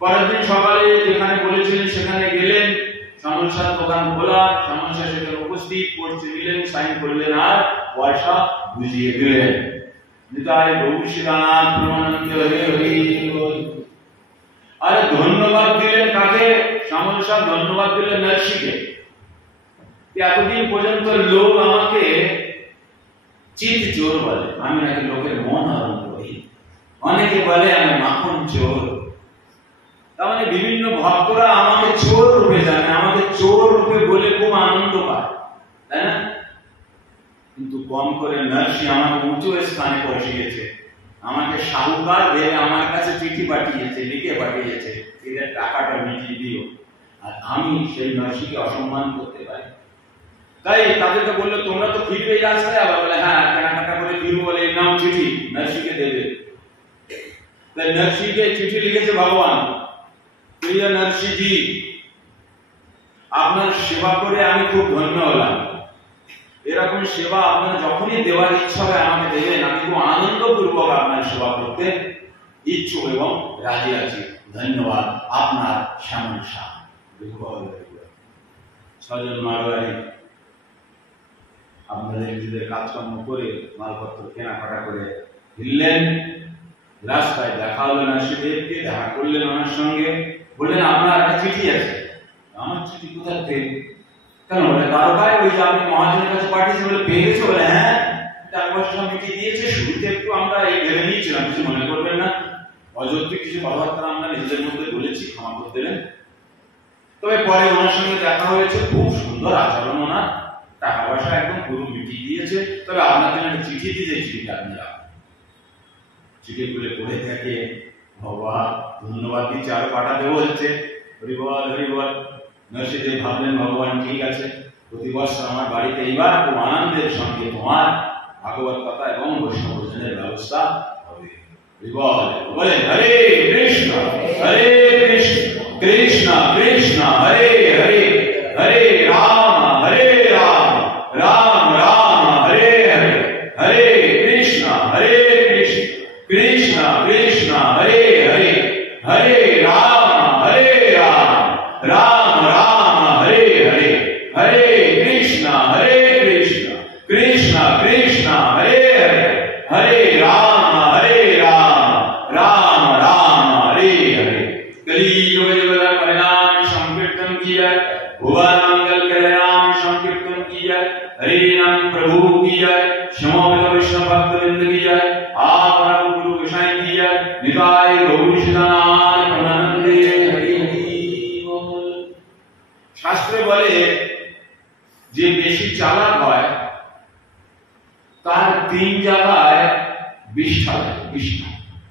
পরের দিন সকালে যেখানে বলেছিলেন সেখানে গেলেন, সমস্যার দোকান খোলা, সমস্যা সেখানে উপস্থিত, পড়তে দিলেন, সাইন করলেন আর পয়সা বুঝিয়ে দিলেন। নিতাই গৌর শ্রীনাথ প্রেমানন্দ হরে হরি বল। আরে ধন্যবাদ দিলেন কাকে? সমস্যা ধন্যবাদ দিলেন নরসিংহকে। এতদিন পর্যন্ত লোক আমাকে চিত চোর বলে, আমি নাকি লোকের মন হরণ করি। অনেকে বলে আমি মাখন চোর। তার মানে বিভিন্ন ভক্তরা আমাকে চোর রূপে জানে, আমাকে চোর রূপে বলে খুব আনন্দ পায়, তাই না? কিন্তু কম করে নরসিংহ আমাকে উঁচু স্থানে পৌঁছিয়েছে, আমাকে সাহুকার ভেবে আমার কাছে চিঠি পাঠিয়েছে, লিখে পাঠিয়েছে, এদের টাকাটা মিটিয়ে দিও। আর আমি সেই নরসিংহকে অসম্মান করতে পারি? তাই তাদেরকে বললো তোমরা তো ফিরবে এই রাস্তায়, আবার বলে হ্যাঁ কেনাকাটা করে ফিরবো, বলে এই নাম চিঠি, নরসিংহকে দেবে। তাই নরসিংহকে চিঠি লিখেছে ভগবান, প্রিয় নরসিংহজি, আপনার সেবা করে আমি খুব ধন্য হলাম। এরকম সেবা আপনার যখনই দেওয়ার ইচ্ছা হবে আমাকে দেবেন, আমি খুব আনন্দপূর্বক আপনার সেবা করতে ইচ্ছুক এবং রাজি আছি। ধন্যবাদ, আপনার শ্যামল শাহ। ছজন মারোয়ারি আপনাদের নিজেদের কাজকর্ম করে মালপত্র কেনাকাটা করে ফিরলেন। রাস্তায় দেখা হলো নরসিংহদেবকে, দেখা করলেন ওনার সঙ্গে, বললেন আপনার একটা চিঠি আছে। আমার চিঠি কোথা থেকে? কেন বলে দ্বারকায় ওই যে আপনি মহাজনের কাছে পাঠিয়েছে, বলে পেয়ে গেছে? বলে হ্যাঁ, টাকা পয়সা মিটিয়ে দিয়েছে। শুরুতে একটু আমরা এই ভেবে নিয়েছিলাম, কিছু মনে করবেন না, অযৌক্তিক কিছু কথাবার্তা আমরা নিজেদের মধ্যে বলেছি, ক্ষমা করে দেবেন। তবে পরে ওনার সঙ্গে দেখা হয়েছে, খুব সুন্দর আচরণ ওনার, টাকা পয়সা একদম পুরো মিটিয়ে দিয়েছে। তবে আপনার জন্য একটা চিঠি দিয়েছে, চিঠিটা আপনি রাখুন। চিঠি গুলো পড়ে থাকে, ভগবান ধন্যবাদ দিচ্ছে, আরো পাঠাতে বলছে। হরিবল হরিবল। নরসিংহদেব ভাবলেন ভগবান ঠিক আছে, প্রতি বছর আমার বাড়িতে এইবার খুব আনন্দের সঙ্গে তোমার ভাগবত কথা এবং বৈষ্ণব ভোজনের ব্যবস্থা হবে। হরিবল বলে হরে কৃষ্ণ কৃষ্ণ কৃষ্ণ হরে হরে, হরে রাম রাম রাম হরে হরে, হরে কৃষ্ণ কৃষ্ণ কৃষ্ণ হরে হরে, হরে রাম রাম রাম হরে হরে, হরে কৃষ্ণ কৃষ্ণ কৃষ্ণ হরে হরে, হরে রাম রাম রাम हरे हरे। कलियुग जुगल परिणाम संकीर्तन की जाए, भुवन मंगल कल्याण संकीर्तन की जाए, हरि नाम प्रभु की जाए, समवेत वैष्णव भक्त वृंद की जाए, आप गुरु गोसाई की जाए। निताय गौर श्रीनाथ प्रेमानंद हरि हरि बोल। শাস্ত্রে বলে যে বেশি চালাক হয় তার তিন জায়গায় বিষ্ঠা লাগে।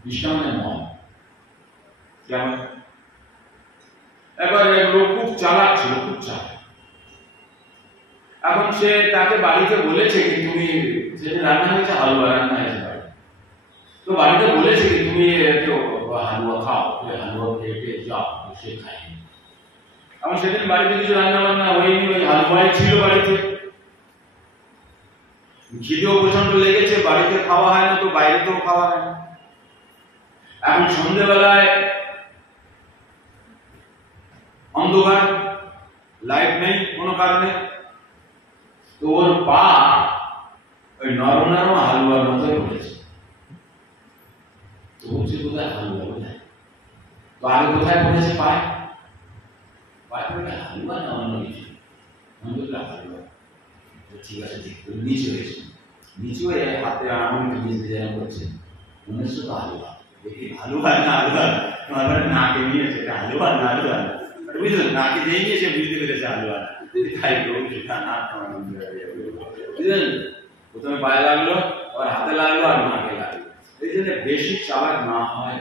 বিষ্ঠা মানে মন। যেমন এবার লোক খুব চালাক ছিল, খুব চালাক। এখন সে তাকে বাড়িতে বলেছে কি তুমি, যেটা রান্না হয়েছে হালুয়া রান্না হয়েছে বাড়ি, তো বাড়িতে বলেছে কি তুমি হালুয়া খাও, হালুয়া খেয়ে যাও, সে খায়নি। এখন সেদিন বাড়িতে কিছু রান্না বান্না হয়নি, ওই হালুয়াই ছিল বাড়িতে। খিদেও প্রচন্ড লেগেছে, বাড়িতে খাওয়া হয় না তো বাইরেতেও খাওয়া হয় না। এখন সন্ধ্যেবেলায় অন্ধকার, লাইট নেই কোনো কারণে, তো ওর পা ওই নরম নরম হালুয়ার মতো পড়েছে। তো হচ্ছে কোথায় হালুয়া, কোথায়? তো আগে কোথায় পড়েছে? পায়ে। পায়ে পড়ে হালুয়া না অন্য কিছু? হালুয়া। ঠিক আছে, নিচে হয়েছে, নিচু হয়ে হাতে আঙুল নিজে করছে, মনে হচ্ছে তো হালুয়া। দেখি হালুয়া না হালুয়া, তোমার নাকে নিয়েছে, হালুয়া না হালুয়া, বুঝলেন? নাকে দিয়ে নিয়ে সে বুঝতে পেরেছে হালুয়া না। বুঝলেন? প্রথমে পায়ে লাগলো, আবার হাতে লাগলো, আর নাকে লাগলো। এই জন্য বেশি চালাক না হয়।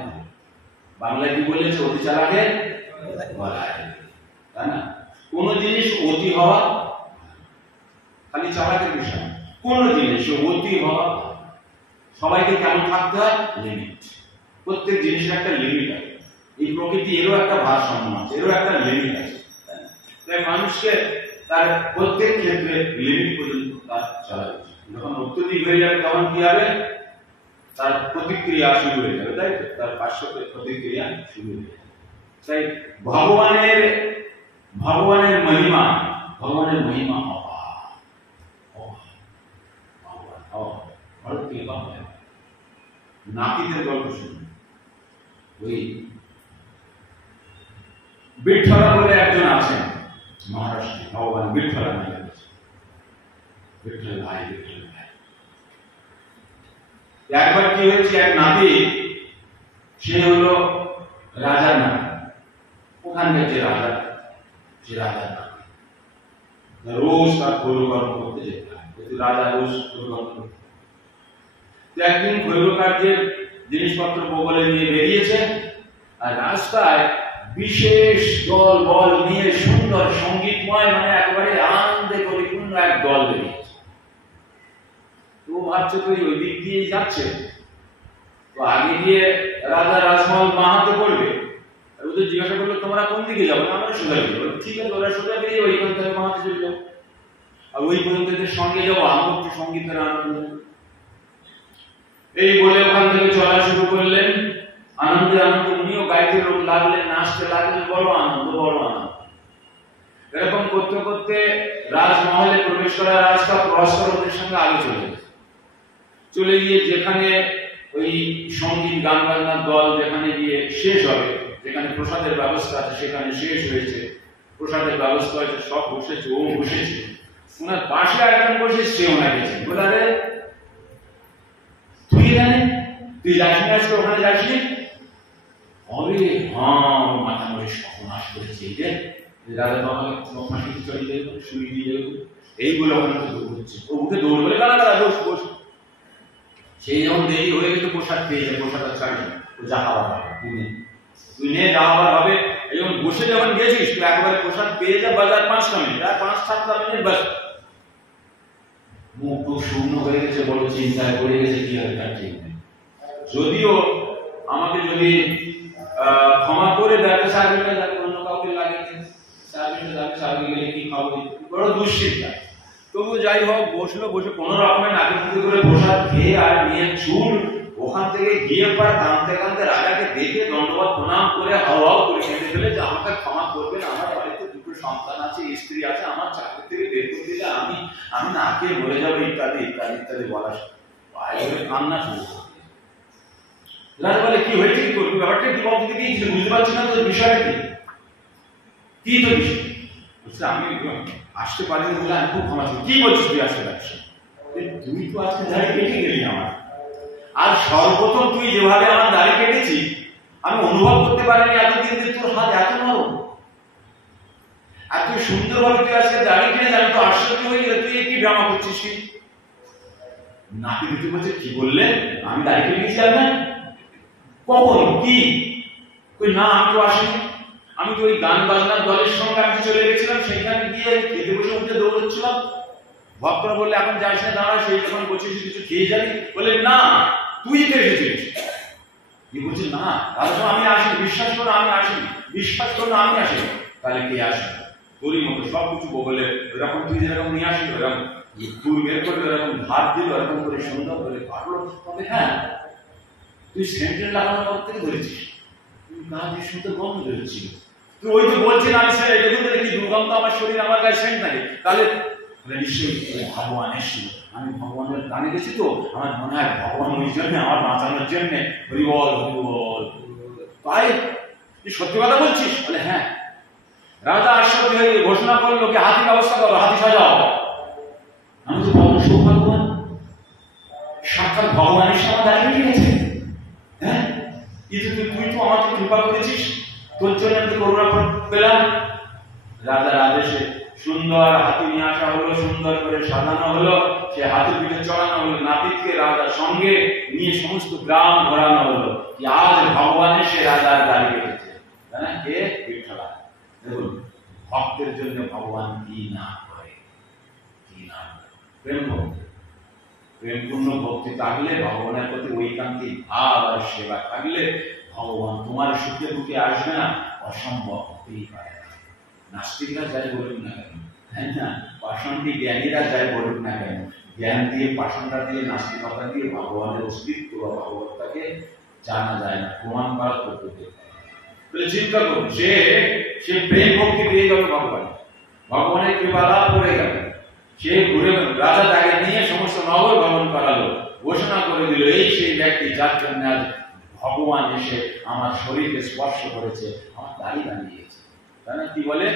বাংলায় কি বলেছে? অতি চালাকে বলায়, তাই না? কোন জিনিস অতি হওয়া খালি চালাকের বিষয়, কোন জিনিস অতি হওয়া। সবাইকে কেমন থাকতে হয়? লিমিট। প্রত্যেক জিনিসের একটা লিমিট আছে। এই প্রকৃতি এরও একটা ভারসাম্য আছে, এরও একটা লিমিট আছে। তাই মানুষকে তার প্রত্যেক ক্ষেত্রে লিমিট পর্যন্ত তার চলা উচিত। যখন অত্যধিক হয়ে যাবে তখন কি হবে? তার প্রতিক্রিয়া শুরু হয়ে যাবে, তাই তো? তার পার্শ্ব প্রতিক্রিয়া শুরু হয়ে যাবে। তাই ভগবানের মহিমা নাপিতের গল্প শুনুন। ওই বিঠ্ঠলা বলে একজন আছেন মহারাষ্ট্রে, ভগবান বিঠ্ঠলা নামে, বিঠ্ঠল ভাই। একবার কি হয়েছে, এক নাপিত, সে হলো রাজার নাপিত, ওখানকার যে রাজার নাপিত, রোজ তার খৈরকর্ম করতে যেতে হয়, রাজা রোজ খৈরকর্ম করতে। একদিন খৈর কার্যের জিনিসপত্র বগলে নিয়ে বেরিয়েছে, আর রাস্তায় বিশেষ দল বল নিয়ে সুন্দর সঙ্গীতময়, মানে একেবারে আনন্দে পরিপূর্ণ এক দল বেরিয়েছে। তো ভাবছে তো ওই দিক দিয়ে যাচ্ছে, তো আগে গিয়ে রাজা রাজমহল বাঁহাতে পড়বে। ওদের জিজ্ঞাসা করলো, তোমরা কোন দিকে যাবো? আমরা সোজা গিয়ে। ঠিক আছে, ওরা সোজা বেরিয়ে ওইখান থেকে বাঁহাতে চলে যাবো, আর ওই পর্যন্ত এদের সঙ্গে যাবো, আমরা একটু সঙ্গীতের আনন্দ। এই বলে ওখান থেকে চলা শুরু করলেন। আনন্দে উনিও গাইতে লোক লাগলেন, নাচতে লাগলেন, বড় আনন্দ। এরকম করতে করতে রাজমহলে প্রবেশ করার রাস্তা ক্রস করে ওদের সঙ্গে আগে চলে গিয়ে যেখানে ওই সঙ্গীত গান বাজনার দল যেখানে গিয়ে শেষ হবে, যেখানে প্রসাদের ব্যবস্থা আছে সেখানে শেষ হয়েছে, প্রসাদের ব্যবস্থা হয়েছে, সব বসেছে, ও বসেছে, ওনার পাশে একজন বসে, সে ওনাকে গেছেন, বলে তুই জানে, তুই যাসনি আজকে, ওখানে যাসনি? আরে হ্যাঁ, মাথা মরে সর্বনাশ করেছে, এই যে রাজা তোমাকে ফাঁসি চলে যাবে, শুনি দিয়ে যাবে, এইগুলো ওখানে হচ্ছে। ও উঠে দৌড় করে গালা বস। সেই যখন দেরি হয়ে গেছে, প্রসাদ পেয়েছে, প্রসাদ ছাড়ি, ও যা খাবার হবে তুই নে, যা খাবার হবে। এই যখন বসে যখন গেছিস, তুই একেবারে প্রসাদ পেয়ে যা, বাজার 5টা মিনিট, আর 5-7টা মিনিট বাস। মুখ শূন্য হয়ে গেছে, বড় চিন্তায় পড়ে গেছে, কি হবে তার ঠিক নেই। যদিও আমাকে যদি ক্ষমা করে দেখে, সার্ভিসটা যাবে, অন্য কাউকে লাগে, সার্ভিসটা যাবে, সার্ভিস গেলে কি খাবো, বড় দুশ্চিন্তা। তবু যাই হোক, বসে কোনো রকমের নাকি করে প্রসাদ খেয়ে আর নিয়ে চুল ওখান থেকে গিয়ে পর কাঁদতে রাজাকে দেখে দণ্ডবত প্রণাম করে হাওয়াও করে কেঁদে ফেলে যে আমাকে ক্ষমা করবেন, আমার বাড়িতে 2টো সন্তান আছে, স্ত্রী আছে, আমার চাকরি থেকে বের করে দিলে আমি না খেয়ে মরে যাবো, ইত্যাদি বলা কান্না শুরু করে। রাজা বলে, কি হয়েছে, কি করবি, ব্যাপারটা কি বলতে গিয়েছিল, বুঝতে পারছি না তোর বিষয়টা কি তো বিষয়? বলছে, আমি আসতে পারিনি বলে আমি খুব ক্ষমা চাই। কি বলছিস তুই আসতে পারছিস? তুই তো আজকে দাড়ি কেটে গেলি আমার, আর সর্বপ্রথম তুই যেভাবে আমার দাড়ি কেটেছি, আমি অনুভব করতে পারিনি এতদিন যে তোর হাত এত নরম, আর তুই সুন্দরভাবে তুই আজকে দাড়ি কেটে, আমি তো আশ্চর্য হয়ে গেল, তুই কি ড্রামা করছিস? কি নাকি দুটো বলছে, কি বললে আমি দাড়ি কেটে গেছি? আর না, কখন, কি? কই না, আমি তো আসিনি, আমি তো ওই গান বাজনার দলের সঙ্গে আমি চলে গেছিলাম, সেখানে গিয়ে খেতে বসে উঠে দৌড়চ্ছিলাম। ভক্তরা বললে, এখন যাইস না, দাঁড়া, সেই যখন বলছিস কিছু খেয়ে যাবি, বলে না, তুই তো এসেছিস। কি বলছিস? না দাদা, আমি আসিনি, বিশ্বাস করো আমি আসিনি, আমি আসিনি। তাহলে কে আসবে? তোরই মতো সবকিছু বলে, ওরকম তুই যেরকম নিয়ে আসিস, ওরকম তুই বের করবে, ওরকম ভাত দিল, ওরকম করে সুন্দর করে কাটলো। তবে হ্যাঁ, তুই সেন্টেল লাগানোর পর থেকে ধরেছিস, তুই গা দিয়ে সুন্দর গন্ধ ধরেছিল, তুই ওই তো বলছেন আমি দেখুন কি দুর্গন্ধ আমার শরীর, আমার গায়ে সেন্ট থাকে, তাহলে নিশ্চয়ই ভগবান এসেছিল, আমি ভগবানের গানে গেছি, তো আমার মনে হয় ভগবান ওই জন্য আমার বাঁচানোর জন্য, হরিবল। তাই তুই সত্যি কথা বলছিস? বলে হ্যাঁ। রাজা আশ্চর্য হয়ে ঘোষণা করলো, কি হাতি ব্যবস্থা করো, হাতি সাজাও। আমি তো বলবো, সৌভাগ্যবান, সাক্ষাৎ ভগবান এসে আমার দাঁড়িয়ে গেছে। হ্যাঁ, কিন্তু তুই তো আমাকে কৃপা করেছিস, তোর জন্য আমি করুণা পেলাম। রাজার আদেশে সুন্দর হাতি নিয়ে আসা হলো, সুন্দর করে সাজানো হলো, সে হাতির পিঠে চড়ানো হলো, নাপিতকে রাজার সঙ্গে নিয়ে সমস্ত গ্রাম ঘোরানো হলো, কি আজ ভগবান এসে রাজার দাঁড়িয়ে গেছে। জানেন কে? বিঠ্ঠলা। দেখুন, ভক্তের জন্য ভগবান কি না করে, কি না। প্রেমপূর্ণ ভক্তি থাকলে, ভগবানের প্রতি ঐকান্তিক ভাব আর সেবা থাকলে, ভগবান তোমার সুখে দুঃখে আসবে না, অসম্ভব হতেই পারে না। নাস্তিকরা যাই বলুক না কেন, তাই না, বাসন্তী জ্ঞানীরা যাই বলুক না কেন, জ্ঞান দিয়ে, পাষাণটা দিয়ে, নাস্তিকতা দিয়ে ভগবানের অস্তিত্ব বা ভগবত্তাকে জানা যায় না, প্রমাণ করার পদ্ধতি। চিন্তা করুন, সে প্রেম ভক্তি পেয়ে গেল ভগবানের কৃপা লাভ করে গেল, সে ঘুরে রাজা তাকে নিয়ে সমস্ত নগর ভ্রমণ করালো, ঘোষণা করে দিল এই সেই ব্যক্তি যার জন্য আজ ভগবান এসে আমার শরীরকে স্পর্শ করেছে, আমার দাড়ি বানিয়েছে। তাই না? কি বলে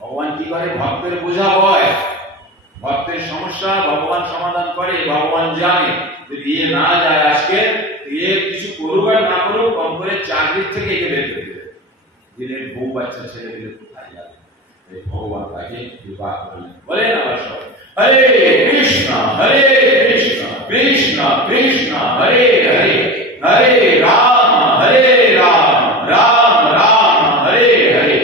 ভগবান? কি করে? ভক্তের বোঝা বয়, ভক্তের সমস্যা ভগবান সমাধান করে। ভগবান জানে যদি এ না যায় আজকে, এ কিছু করুক আর না করুক, কম করে চাকরির থেকে একে বের করে দেবে। দিনের বউ বাচ্চা ছেড়ে দিলে কোথায় যাবে? ভগবান তাকে কৃপা করলেন। বলে না সবাই হরে কৃষ্ণ হরে কৃষ্ণ কৃষ্ণ কৃষ্ণ হরে হরে, হরে রাম হরে রাম রাম রাম হরে হরে,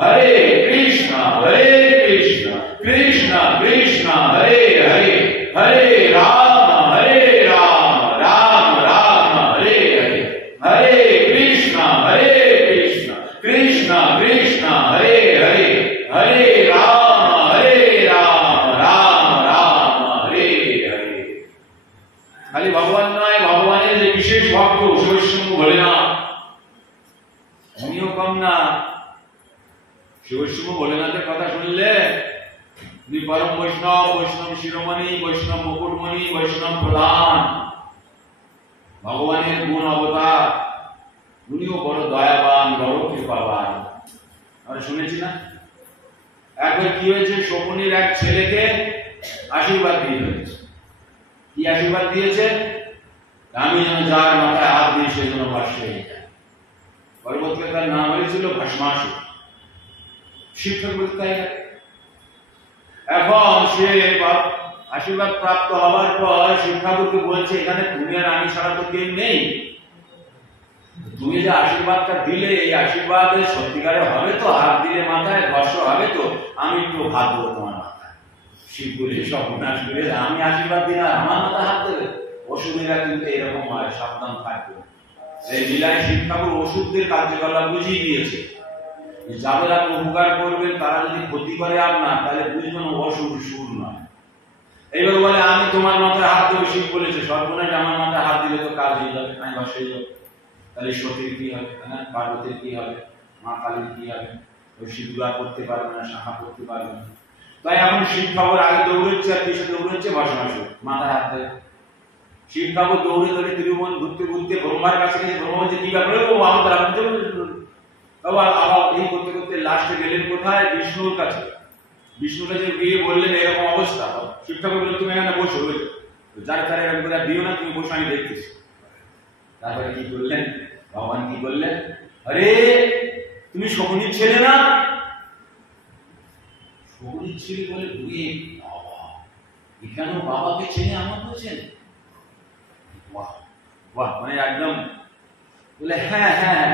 হরে কৃষ্ণ হরে কৃষ্ণ কৃষ্ণ কৃষ্ণ হরে হরে, হরে রাম হরে রাম রাম রাম হরে হরে, হরে কৃষ্ণ হরে কৃষ্ণ কৃষ্ণ কৃষ্ণ হরে হরে, হরে রাম হরে রাম রাম রাম হরে হরে। খালি ভগবান নয়, ভগবানের যে বিশেষ ভক্ত শিবশম্ভু ভোলেনাথ, উনিও কম না। শিবশম্ভু ভোলেনাথের কথা শুনলে উনি পরম বৈষ্ণব, বৈষ্ণব শিরোমণি, বৈষ্ণব মুকুটমণি, বৈষ্ণব প্রধান, ভগবানের গুণ অবতার। উনিও বড় দয়াবান, বড় কৃপাবান। আমরা শুনেছি না, একবার কি হয়েছে, শকুনির এক ছেলেকে আশীর্বাদ দিয়ে হয়েছে। কি আশীর্বাদ দিয়েছে? আমি যেন যার মাথায় হাত দিই সে যেন ভস্ম হয়ে যায়। পরবর্তীতে তার নাম হয়েছিল ভস্মাসুর। শিক্ষক বলতে এখন সে আশীর্বাদ প্রাপ্ত হওয়ার পর শিক্ষাগুরুকে বলছে, এখানে তুমি আর আমি ছাড়া তো কেউ নেই, তুমি যে আশীর্বাদটা দিলে এই আশীর্বাদে সত্যিকারে হবে তো? হাত দিলে মাথায় ভস্ম হবে তো? আমি একটু হাত দেবো তোমার মাথায়। শিব বলে সব বিনাশ করে আমি আশীর্বাদ দিই না, আমার মাথায় হাত দেবে? ওষুধেরা কিন্তু এরকম হয়, সাবধান থাকবে। এই লীলায় শিক্ষাগুরু ওষুধদের কার্যকলাপ বুঝিয়ে দিয়েছে। যারা উপকার করবেন তারা যদি ক্ষতি করে আপনার, তাহলে বুঝবেন অসুর সুর নয়। এইবার বলে আমি তোমার মাথায় হাত দেবো, শিব বলেছে সর্বনাশ আমার মাথায় হাত দিলে তো কাজ হয়ে যাবে, আমি ভস্ম হয়ে যাবো। তাহলে সতীর কি হবে? পার্বতীর কি হবে? মা কালীর কি হবে? ওই শিবুরা করতে পারবে না, শাখা করতে পারবে না। তাই এখন শিব ঠাকুর আগে দৌড়চ্ছে আর পিছনে দৌড়চ্ছে ভস্মাসুর, মাথায় হাত দেবে। শিব ঠাকুর দৌড়ে দৌড়ে ত্রিভুবন ঘুরতে ঘুরতে ব্রহ্মার কাছে গেছে। ব্রহ্মা বলছে কি ব্যাপারে? ও আমাদের আবার আবার এই করতে করতে লাস্টে গেলেন কোথায়? বিষ্ণুর কাছে। বিষ্ণুর কাছে গিয়ে বললেন এরকম অবস্থা। শিব ঠাকুর বললেন তুমি এখানে বসো, যার তার এরকম করে দিও না, তুমি বসো, আমি দেখতেছি। তারপরে কি করলেন ভগবান? কি বললেন? আরে তুমি শকুনির ছেলে না? শকুনির ছেলে বলে ঘুরে বাবা, এখানে বাবাকে চেনে, আমাকে চেনে। বাহ বাহ, মানে একদম বলে হ্যাঁ হ্যাঁ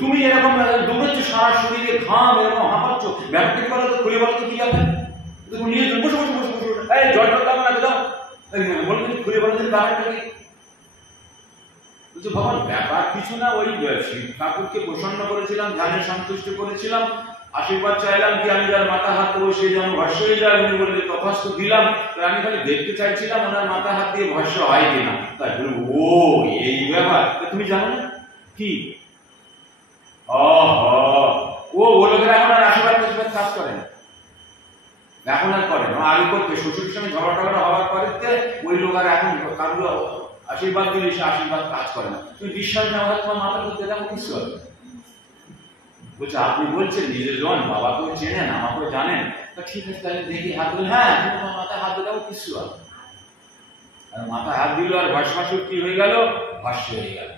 তুমি এরকম দৌড়াচ্ছ, সারা শরীরে ঘাম এরকম হাঁপাচ্ছ, ব্যাপারটা কি বলো তো, খুলে বলো তো কি ব্যাপার? তুমি নিয়ে বসে বসে বসে বসে এই জলটা দাও না, দাও বলো তুমি, খুলে বলো তুমি ব্যাপারটা কি? ভগবান ব্যাপার কিছু না, ওই শিব ঠাকুরকে প্রসন্ন করেছিলাম, ধ্যানে সন্তুষ্ট করেছিলাম, আশীর্বাদ চাইলাম কি আমি যার মাথা হাত দেবো সেই যেন ভস্ম হয়ে যায়। উনি বললেন তথাস্তু দিলাম। আমি খালি দেখতে চাইছিলাম ওনার মাথা হাত দিয়ে ভস্ম হয় কিনা। তাই বলল ও এই ব্যাপার, তুমি জানো না কি? ও লোকেরা এখন আর আশীর্বাদ কাজ করে না, এখন আর করে না। আগে করতে শ্বশুরের সঙ্গে ঝগড়া টগড়া হওয়ার পরে ওই লোক আর এখন কারো আশীর্বাদ দিলে সে আশীর্বাদ কাজ করে না। তুমি বিশ্বাস না হলে তোমার মাথা করতে দেখো কিছু হবে। বলছে আপনি বলছেন নিজের জন, বাবাকেও চেনেন, আমাকেও জানেন, ঠিক আছে তাহলে দেখি হাত দিল। হ্যাঁ তুমি তোমার মাথায় হাত দিলেও কিছু হবে। আর মাথায় হাত দিল আর ভস্মাসুর কি হয়ে গেল? ভস্ম হয়ে গেল।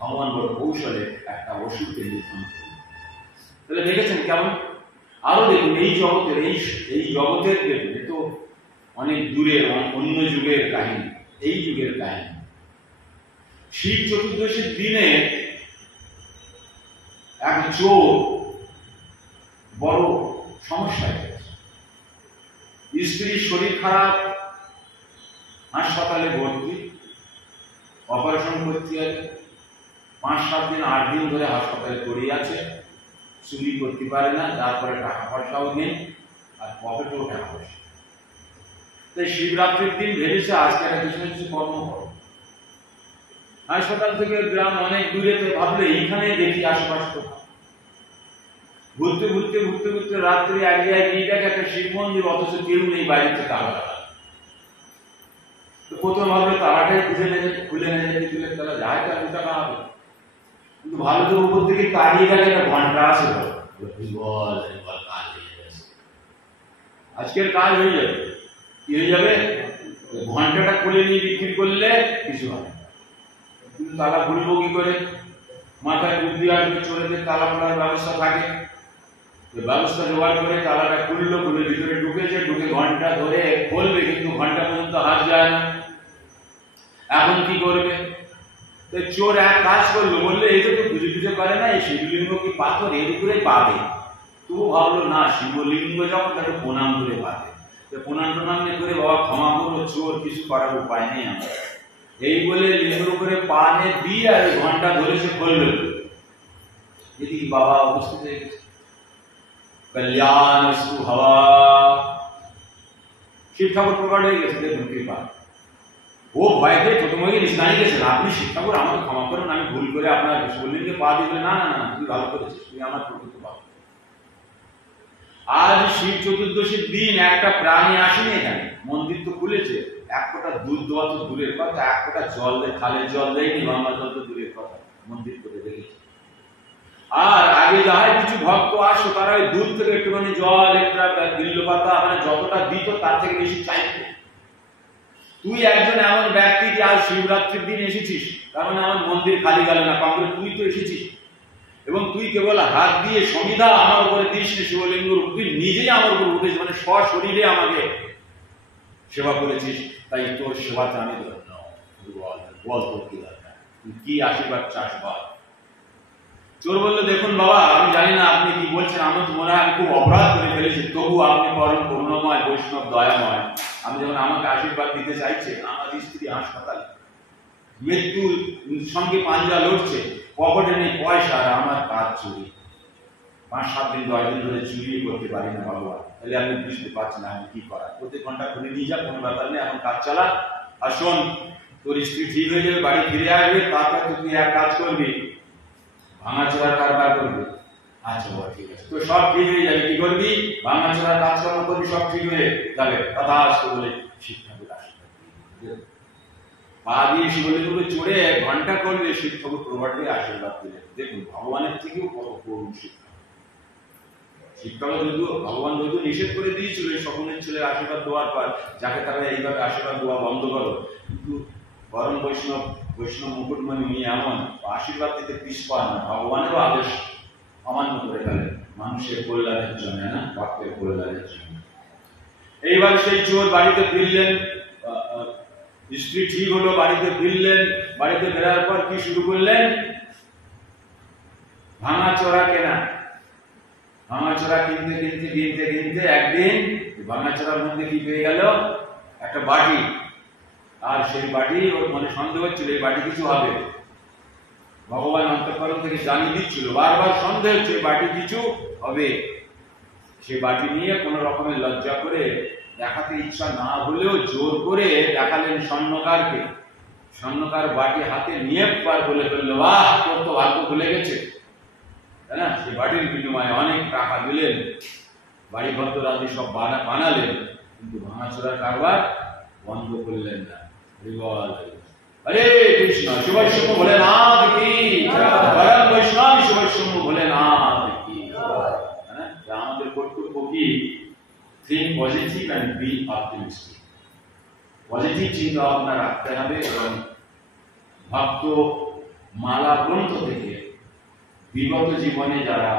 ভগবান বড় কৌশলে একটা ওষুধকে নির্মাণ করলেন। তাহলে দেখেছেন কেমন? আরো দেখুন এই জগতের এই জগতের এ তো অনেক দূরের অন্য যুগের কাহিনী, এই যুগের কাহিনী। শিব চতুর্দশীর দিনে এক চোর বড় সমস্যায় গেছে। স্ত্রীর শরীর খারাপ, হাসপাতালে ভর্তি, অপারেশন করতে হবে, 5-7 দিন 8 দিন ধরে হাসপাতালে পড়ে আছে, চুরি করতে পারে না, তারপরে টাকা পয়সাও নেই আর পকেটেও টাকা পয়সা। তাই শিবরাত্রির দিন ভেবেছে আজকে একটা কিছু না কিছু কর্ম করো। হাসপাতাল থেকে গ্রাম অনেক দূরে, তো ভাবলে এইখানে দেখি আশেপাশ কোথাও। ঘুরতে ঘুরতে ঘুরতে ঘুরতে রাত্রি এক জায়গায় গিয়ে দেখে একটা শিব মন্দির, অথচ কেউ নেই, বাড়িতে তালা। তো প্রথম ভাবলে তালাটাই খুলে নেয় যদি চুলের তালা যায়, তার টাকা হবে। কিন্তু ভালো তো উপর থেকে তাড়িয়ে গেলে একটা ঘন্টা আছে, আজকের কাজ হয়ে যাবে। কি হয়ে যাবে? ঘন্টাটা খুলে নিয়ে বিক্রি করলে কিছু হবে, কিন্তু তালা খুলবো কি করে? মাথায় বুদ্ধি আসবে, চোরেদের তালা খোলার ব্যবস্থা থাকে, ব্যবস্থা জোগাড় করে তালাটা খুললো, খুলে ভিতরে ঢুকেছে, ঢুকে ঘন্টা ধরে খুলবে, কিন্তু ঘন্টা পর্যন্ত হাত যায় না। এখন কি করবে? তো চোর এক কাজ করলো, বললে এই তো পুজো পুজো করে না, এই শিবলিঙ্গ কি পাথর, এর উপরে পাবে। তবু ভাবলো না, শিবলিঙ্গ যখন তাকে প্রণাম করে পাবে, প্রণাম টনাম করে বাবা ক্ষমা করো, চোর, কিছু করার উপায় নেই আমার। এই বলে লিঙ্গের উপরে পা নিয়ে দিয়ে আর ঘন্টা ধরেছে, খুললো। যদি বাবা উপস্থিত হয়ে গেছে, কল্যাণ হওয়া, শিব ঠাকুর প্রকট হয়ে গেছে। দেখুন কৃপা। ও ভয় পেয়ে ছোটময়কে নিষ্কানি গেছেন, আপনি শিব ঠাকুর আমাকে ক্ষমা করেন, আমি ভুল করে আপনার শিবলিঙ্গে পা দিবে। না না না, তুই ভালো করেছিস, তুই আমার প্রকৃত বাবা। আজ শিব চতুর্দশীর দিন একটা প্রাণী আসেনি এখানে, মন্দির তো খুলেছে, এক ফোঁটা দুধ দেওয়া তো দূরের কথা, এক ফোঁটা জল দেয়, খালের জল দেয়নি, গঙ্গা জল তো দূরের কথা, মন্দির করে দেখেছি। আর আগে যাহাই কিছু ভক্ত আসতো, তারা ওই দুধ থেকে একটুখানি জল, একটা বিল্ল পাতা, মানে যতটা দিত তার থেকে বেশি চাইতো। তুই একজন এমন ব্যক্তি যে আজ শিবরাত্রির দিন এসেছিস, তার মানে আমার মন্দির খালি গেল না, কারণ তুই তো এসেছিস, এবং তুই কেবল হাত দিয়ে সমিধা আমার উপরে দিস শিবলিঙ্গ, তুই নিজেই আমার উপর উঠেছিস, মানে সশরীরে আমাকে সেবা করেছিস, তাই তোর সেবাতে আমি ধন্য। বল তোর কি দরকার, তুই কি আশীর্বাদ চাস বল। চোর বললো, দেখুন বাবা, আমি জানি না আপনি কি বলছেন, আমার তো মনে হয় আমি খুব অপরাধ করে ফেলেছি, তবু আপনি পরম করুণাময়, বৈষ্ণব, দয়াময়। আমি যখন আমাকে আশীর্বাদ দিতে চাইছে, আমার স্ত্রী হাসপাতালে, মৃত্যুর সঙ্গে পাঞ্জা লড়ছে, পকেটে নেই পয়সা, আর আমার কাজ চুরি, 5-7 দিন 10 দিন ধরে চুরি করতে পারি না ভগবান। তাহলে আপনি বুঝতে পারছেন আমি কি করা। প্রতি ঘন্টা খুলে নিয়ে যা, কোনো ব্যাপার নেই, এখন কাজ চালা। আর শোন, তোর স্ত্রী ঠিক হয়ে যাবে, বাড়ি ফিরে আসবে, তারপর তুই এক কাজ করবি, ভাঙাচোরার কারবার করবি। আচ্ছা বাবা ঠিক আছে, তো সব ঠিক হয়ে যাবে। কি করবি? ভাঙাচোরার কাজকর্ম করবি, সব ঠিক হয়ে যাবে। কথা আসতো বলে শিক্ষাকে আশীর্বাদ দিলেন, পা দিয়ে শিবলিঙ্গে চড়ে ঘন্টা করবে, শিব ঠাকুর প্রকট হয়ে আশীর্বাদ দিলেন। দেখুন, ভগবানের থেকেও কত করুণ শিক্ষা। শিক্ষাকে যদিও ভগবান যদিও নিষেধ করে দিয়েছিল সকলের ছেলের আশীর্বাদ দেওয়ার পর, যাকে তারা এইভাবে আশীর্বাদ দেওয়া বন্ধ করো, কিন্তু পরম বৈষ্ণব মুকুটমণি উনি এমন আশীর্বাদ দিতে পিছপা না, ভগবানেরও আদেশ অমান্য করে গেলেন মানুষের কল্যাণের জন্য, না ভক্তের কল্যাণের জন্য। এইবার সেই চোর বাড়িতে ফিরলেন, স্ত্রী ঠিক হলো, বাড়িতে ফিরলেন। বাড়িতে ফেরার পর কি শুরু করলেন? ভাঙাচোরা কেনা। ভাঙাচোরা কিনতে কিনতে কিনতে কিনতে একদিন ভাঙাচোরার মধ্যে কি পেয়ে গেল? একটা বাটি। আর সেই বাটি ওর মনে সন্দেহ হচ্ছিল এই বাটি কিছু হবে, ভগবান অন্তঃকরণ থেকে জানিয়ে দিচ্ছিল, বারবার সন্দেহ হচ্ছে বাটি কিছু হবে। সে বাটি নিয়ে কোন রকমের লজ্জা করে, দেখাতে ইচ্ছা না হলেও জোর করে দেখালেন স্বর্ণকারকে। স্বর্ণকার বাটি হাতে নিয়ে পার বলে ফেললো, বাহ তোর তো ভাগ্য খুলে গেছে, তাই না? সে বাটির বিনিময়ে অনেক টাকা দিলেন, বাড়ি ঘর রাজি সব বানালেন, কিন্তু ভাঙাচোরার কারবার বন্ধ করলেন না। হরে কৃষ্ণ, শিবৈষ্ণব ভোলেনাথ কি, পরম বৈষ্ণব শিবৈষ্ণব ভোলেনাথ কি। আমাদের কর্তব্য কি? think positive and be optimistic. Positive চিন্তা ভাবনা রাখতে হবে, এবং ভক্ত মালা গ্রন্থ থেকে বিগত জীবনে যারা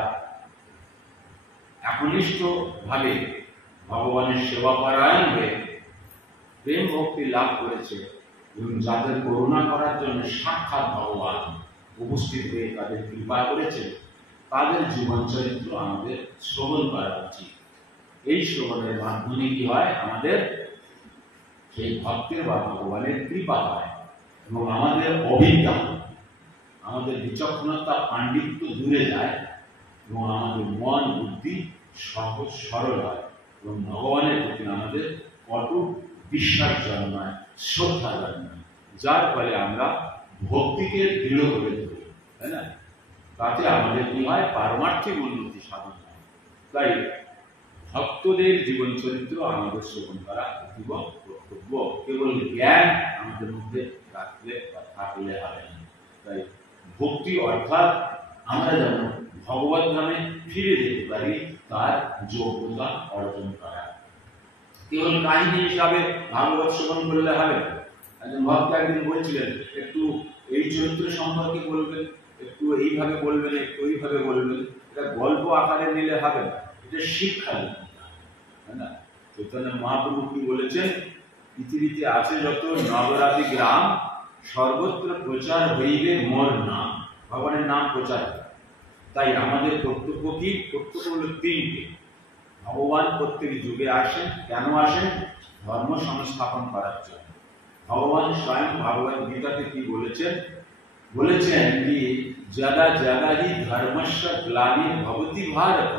একনিষ্ঠ ভাবে ভগবানের সেবা পরায়ণ হয়ে প্রেম ভক্তি লাভ করেছে, এবং যাদের করুণা করার জন্য সাক্ষাৎ ভগবান উপস্থিত হয়ে তাদের কৃপা করেছে, তাদের জীবন চরিত্র আমাদের শ্রবণ করা উচিত। এই শ্রবণের মাধ্যমে কি হয়? আমাদের সেই ভক্তের বা ভগবানের কৃপা হয়, এবং আমাদের অভিজ্ঞতা, আমাদের বিচক্ষণতা, পাণ্ডিত্য দূরে যায়, এবং আমাদের মন বুদ্ধি সহজ সরল হয়, এবং ভগবানের প্রতি আমাদের অটুট বিশ্বাস জন্মায়, শ্রদ্ধা জন্মায়, যার ফলে আমরা ভক্তিকে দৃঢ় করে তুলি, তাই না? তাতে আমাদের কি হয়? পারমার্থিক উন্নতি সাধন হয়। তাই ভক্তদের জীবন চরিত্র আমাদের শ্রবণ করা অতীব কর্তব্য। কেবল জ্ঞান আমাদের মধ্যে থাকলে হবে না। তাই ভক্তি অর্থাৎ আমরা যেন ভগবত ধামে ফিরে যেতে পারি, তার যোগ্যতা অর্জন করা। কেবল কাহিনী হিসাবে ভাগবত শ্রবণ করলে হবে না। একজন ভক্ত একদিন বলছিলেন, একটু এই চরিত্র সম্পর্কে বলবেন, একটু এইভাবে বলবেন, একটু ওইভাবে বলবেন। এটা গল্প আকারে নিলে হবে না, এটা শিক্ষা নিতে হবে, তাই না? চৈতন্য মহাপ্রভু কি বলেছেন? পৃথিবীতে আছে যত নগরাদি গ্রাম, সর্বত্র প্রচার হইবে মোর নাম। ভগবানের নাম প্রচার। তাই আমাদের কর্তব্য কি? কর্তব্য হলো তিনটে। ভগবান প্রত্যেক যুগে আসেন। কেন আসেন? ধর্ম সংস্থাপন করার জন্য। ভগবান স্বয়ং ভগবত গীতাতে কি বলেছেন? বলেছেন কি, যদা যদা হি ধর্মস্য গ্লানির্ভবতি ভারত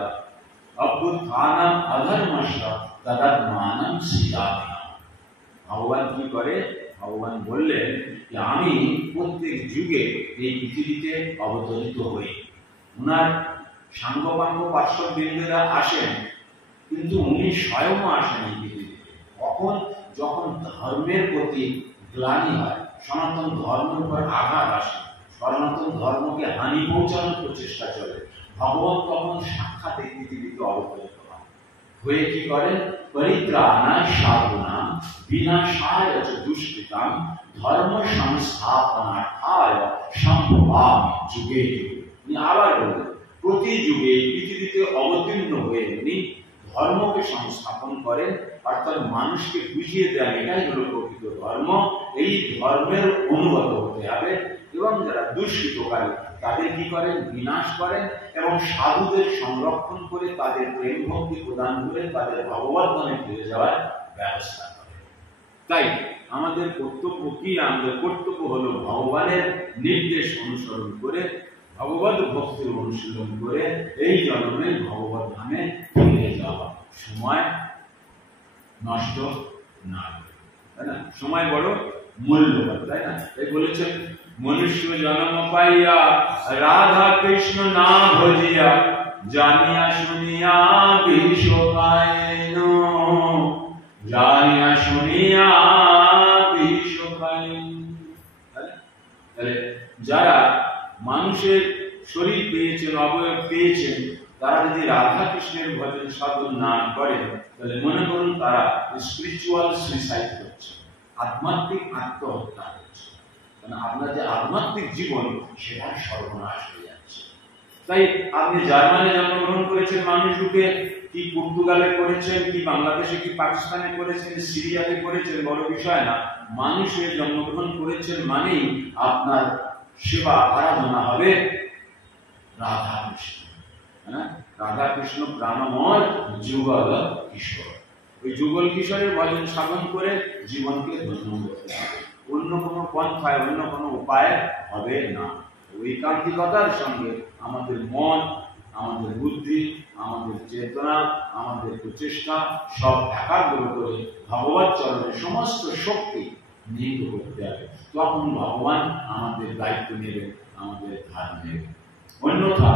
অভ্যুত্থানম অধর্মস্য তদাত্মানম সৃজামি। ভগবান কি করে? ভগবান বললেন যে আমি প্রত্যেক যুগে এই পৃথিবীতে অবতরিত হই। উনার সাঙ্গপাঙ্গ পার্শ্ববৃন্দেরা আসেন, কিন্তু উনি স্বয়ং আসেন এই পৃথিবীতে। কখন? যখন ধর্মের প্রতি গ্লানি হয়, সনাতন ধর্মের উপর আঘাত আসে, সনাতন ধর্মকে হানি পৌঁছানোর প্রচেষ্টা চলে, ভগবান তখন সাক্ষাৎ এই পৃথিবীতে অবতরিত হয়। হয়ে কি করেন? পরিত্রাণায় সাধনাম বিনাশায় চ দুষ্কৃতাম ধর্ম সংস্থাপনার্থায় সম্ভবামি যুগে যুগে। উনি আবার বললেন, প্রতি যুগে পৃথিবীতে অবতীর্ণ হয়ে উনি ধর্মকে সংস্থাপন করেন, অর্থাৎ মানুষকে বুঝিয়ে দেন এটাই হলো প্রকৃত ধর্ম। এই ধর্মের অনুগত হতে হবে, এবং যারা দুষ্কৃতকারী তাদের কি করেন? বিনাশ করেন, এবং সাধুদের সংরক্ষণ করে তাদের প্রেম ভক্তি প্রদান করে তাদের ভগবত ধামে ফিরে যাওয়ার ব্যবস্থা করেন। তাই আমাদের কর্তব্য কি? আমাদের কর্তব্য হলো ভগবানের নির্দেশ অনুসরণ করে, ভগবত ভক্তির অনুশীলন করে এই জন্মে ভগবত ধামে ফিরে যাওয়া। সময় নষ্ট না করে, তাই না? সময় বড় মূল্যবান, তাই না? এই বলেছেন, মনুষ্য জন্ম পাইয়া রাধা কৃষ্ণ না ভজিয়া জানিয়া শুনিয়া বিষ খাইন, জানিয়া শুনিয়া বিষ খাইন। তাহলে যারা মানুষের শরীর পেয়েছেন, অবয়ব পেয়েছেন, তারা যদি রাধা কৃষ্ণের ভজন সাধন না করেন, তাহলে মনে করুন তারা স্পিরিচুয়াল সুইসাইড করছে, আধ্যাত্মিক আত্মহত্যা করছে। মানে আপনার যে আধ্যাত্মিক জীবন, সেটা সর্বনাশ হয়ে যাচ্ছে। তাই আপনি জার্মানে জন্মগ্রহণ করেছেন, মানুষ রূপে, কি পর্তুগালে করেছেন, কি বাংলাদেশে, কি পাকিস্তানে করেছেন, সিরিয়াতে করেছেন, বড় বিষয় না। মানুষে জন্মগ্রহণ করেছেন মানেই আপনার সেবা আরাধনা হবে রাধা কৃষ্ণ, হ্যাঁ? রাধা কৃষ্ণ প্রাণময় যুগল কিশোর। ওই যুগল কিশোরের ভজন সাধন করে জীবনকে ধন্য করতে হবে। অন্য কোনো পন্থায়, অন্য কোনো উপায় হবে না। ঐকান্তিকতার সঙ্গে আমাদের মন, আমাদের বুদ্ধি, আমাদের চেতনা, আমাদের প্রচেষ্টা সব একাগ্র করে ভগবত চরণের সমস্ত শক্তি নিহিত করতে হবে। তখন ভগবান আমাদের দায়িত্ব নেবেন, আমাদের ধার নেবেন। অন্যথা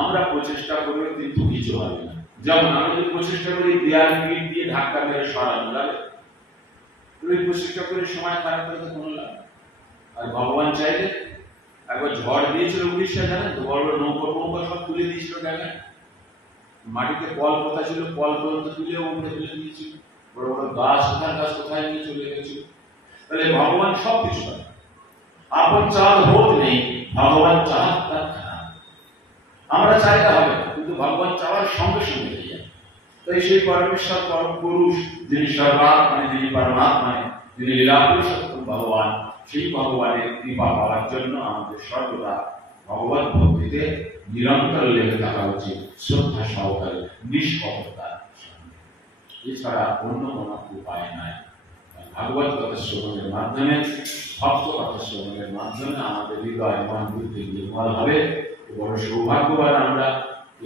আমরা প্রচেষ্টা করলে কিন্তু কিছু হবে না। যেমন আমি যদি প্রচেষ্টা করি দেয়াল ইট দিয়ে ধাক্কা মেরে সরানো যাবে, ওই প্রচেষ্টা করে সময় খারাপ করে তো কোনো লাভ। আর ভগবান চাইলে একবার ঝড় দিয়েছিল উড়িষ্যা, জানেন তো, বড় বড় নৌকা সব তুলে দিয়েছিল, দেখেন মাটিতে কল পোতা ছিল, কল পর্যন্ত তুলে উপরে তুলে দিয়েছিল, বড় বড় গাছ, কোথায় নিয়ে চলে গেছিল। তাহলে ভগবান সব কিছু করে। আপন চাল হোক নেই, ভগবান চাহ তার খারাপ। আমরা চাইলে হবে, কিন্তু ভগবান চাওয়ার সঙ্গে সঙ্গে হয়ে যায়। তাই সেই পরমেশ্বর পরম পুরুষ, যিনি সর্বাত্মায়, যিনি পরমাত্মায়, যিনি লীলা পুরুষোত্তম ভগবান, সেই ভগবানের কৃপা পাওয়ার জন্য আমাদের সর্বদা ভগবত ভক্তিতে নিরন্তর লেগে থাকা উচিত, শ্রদ্ধা সহকারে, নিষ্কপটতার সঙ্গে। এছাড়া অন্য কোনো উপায় নাই। ভাগবত কথা শ্রবণের মাধ্যমে, ভক্ত কথা শ্রবণের মাধ্যমে আমাদের হৃদয়, মন, বুদ্ধি নির্মল হবে। বড় সৌভাগ্যবান আমরা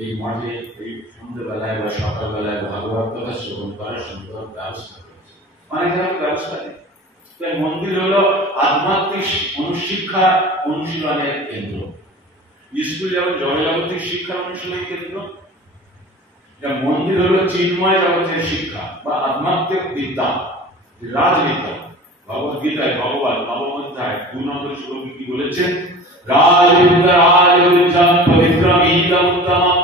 এই মঠে এই সন্ধ্যেবেলায় বা সকালবেলায় ভাগবত কথা শ্রবণ করার সুন্দর ব্যবস্থা করেছি। অনেক ধরনের ব্যবস্থা নেই। তাই মন্দির হলো আধ্যাত্মিক অনুশিক্ষা অনুশীলনের কেন্দ্র। স্কুল যেমন জগজাগতিক শিক্ষার অনুশীলন কেন্দ্র, মন্দির হলো চিন্ময় জগতের শিক্ষা বা আধ্যাত্মিক বিদ্যা, রাজবিদ্যা। ভগবদ্গীতায় ভগবান নবম অধ্যায় 2 নম্বর শ্লোকে কি বলেছেন? রাজবিদ্যা রাজবিদ্যাং পবিত্রম ইদম উত্তমম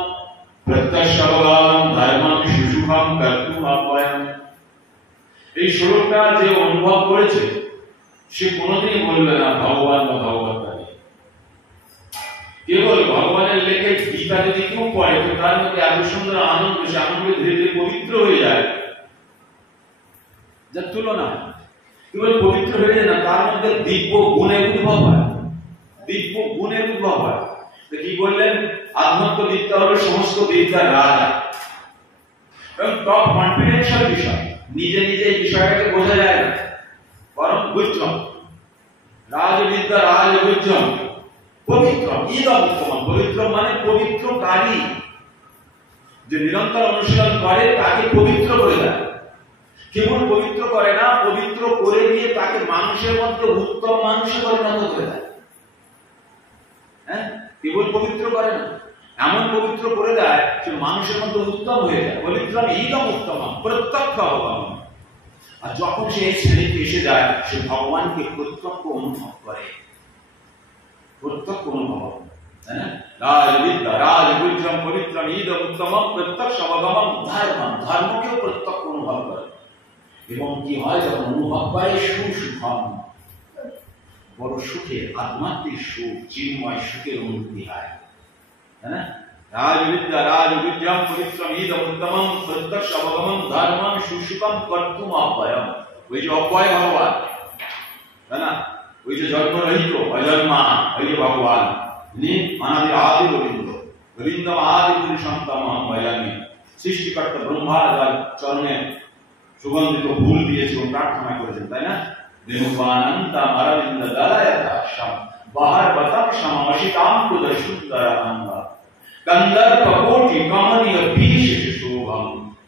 প্রত্যক্ষবগাম ধর্মম সুশুভম কর্তুম আহ্বায়ম। এই শ্লোকটা যে অনুভব করেছে সে কোনোদিনই বলবে না ভগবান বা ভগবদ্গীতা নেই। কেবল ভগবানের লেখে গীতা যদি কেউ পড়ে তো তার মধ্যে এত সুন্দর আনন্দ, সে আনন্দ ধীরে ধীরে পবিত্র হয়ে যায়, যার তুলনা। কেবল পবিত্র হয়ে যায় না, তার মধ্যে দিব্য গুণের উদ্ভব হয়, দিব্য গুণের উদ্ভব হয়। কি বললেন? আধ্যাত্মিক বিদ্যা হলো সমস্ত বিদ্যার রাজা এবং টপ কনফিডেন্সিয়াল বিষয়। নিজে নিজে এই বিষয়টাকে বোঝা যায় না, বরং বুঝলাম রাজবিদ্যা রাজবুদ্ধম পবিত্র ইদম উত্তমম। পবিত্র মানে পবিত্রকারী, যে নিরন্তর অনুশীলন করে তাকে পবিত্র করে দেয়। কেবল পবিত্র করে না, পবিত্র করে দিয়ে তাকে মানুষের মধ্যে উত্তম মানুষে পরিণত করে দেয়। হ্যাঁ, কেবল পবিত্র করে না, এমন পবিত্র করে দেয় যে মানুষের মধ্যে উত্তম হয়ে যায়। পবিত্র ইদম উত্তমম প্রত্যক্ষ ভগবান। আর যখন সে এই শ্রেণীতে এসে যায়, সে ভগবানকে প্রত্যক্ষ অনুভব করে, প্রত্যক্ষ অনুভব। হ্যাঁ, রাজবিদ্যা রাজবুদ্ধম পবিত্রম ইদম উত্তমম প্রত্যক্ষবগমম ধর্মম। ধর্মকেও প্রত্যক্ষ অনুভব করে। এবং কি হয়? যখন অনুভব করে সুসুখম, বড় সুখের আধ্যাত্মিক সুখ, চিন্ময় সুখের অনুভূতি হয়। হ্যাঁ, রাজবিদ্যা রাজবুদ্ধম পবিত্রম ইদম উত্তমম প্রত্যক্ষবগমম ধর্মম সুসুখম কর্তুম আহ্বায়ম। ওই যে অব্যয় ভগবান, তাই না? ওই যে জন্মরহিত অজন্মা, ওই যে ভগবান, তিনি অনাদি আদি গোবিন্দ, গোবিন্দম আদি পুরুষোত্তম ভয়ামি। সৃষ্টিকর্তা ব্রহ্মা তার চরণে সুগন্ধিত ফুল দিয়েছে ও প্রার্থনা করেছেন, তাই না? দেহুবানন্তাম অরবিন্দ দলায়তাশাম বাহার বতম সমশিতাম কুদশুদ্ধরানন্দা কন্দর্প কোটি কমনীয় বিশেষ শোভম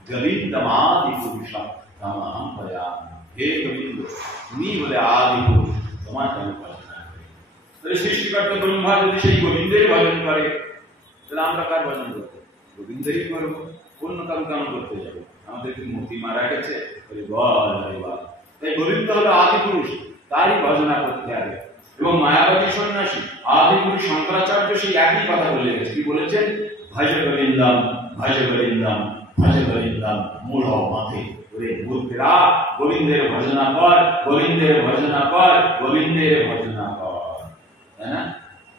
গোবিন্দম আদি পুরুষম তমহং ভয়ামি। হে গোবিন্দ, তুমি বলে আদি পুরুষ, তোমার আমি ভজন করি। তাহলে সৃষ্টিকর্তা ব্রহ্মা যদি সেই গোবিন্দের ভজন করে, তাহলে আমরা কার ভজন করবো? গোবিন্দেরই করবো, অন্য কারো কেন করতে যাবো? আমাদের কি মূর্তি মারা গেছে? তাই গোবিন্দ হলো আদি পুরুষ, তারই ভজনা করতে হবে। এবং মায়াবাদী সন্ন্যাসী আদি পুরুষ শঙ্করাচার্য সেই একই কথা বলে গেছে। কি বলেছেন? ভজ গোবিন্দম ভজ গোবিন্দম ভজ গোবিন্দম মূঢ় মাথে। ওরে মূর্খেরা, গোবিন্দের ভজনা কর, গোবিন্দের ভজনা কর, গোবিন্দের ভজনা কর। তাই না?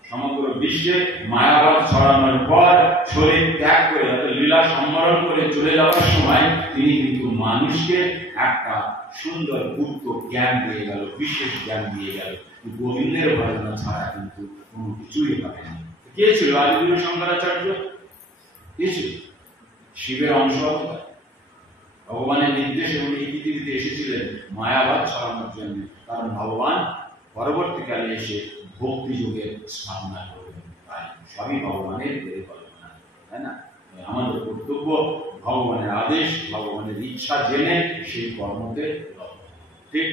সমগ্র বিশ্বে মায়াবাদ ছড়ানোর পর শরীর ত্যাগ করে লীলা সম্বরণ করে চলে যাওয়ার সময় তিনি কিন্তু মানুষকে একটা সুন্দর গুপ্ত জ্ঞান দিয়ে গেল, বিশেষ জ্ঞান দিয়ে গেল। গোবিন্দের ভজনা ছাড়া কিন্তু কোনো কিছুই হবে না। কে ছিল আদিগুরু শঙ্করাচার্য? কে ছিল? শিবের অংশ, ভগবানের নির্দেশে উনি এই পৃথিবীতে এসেছিলেন মায়াবাদ ছড়ানোর জন্য। কারণ ভগবান পরবর্তীকালে এসে ভক্তি যুগের স্থাপনা করবেন। তাই সবই ভগবানের পরিকল্পনা, তাই না? আমাদের কর্তব্য ভগবানের আদেশ, ভগবানের ইচ্ছা জেনে সেই কর্মকে ঠিক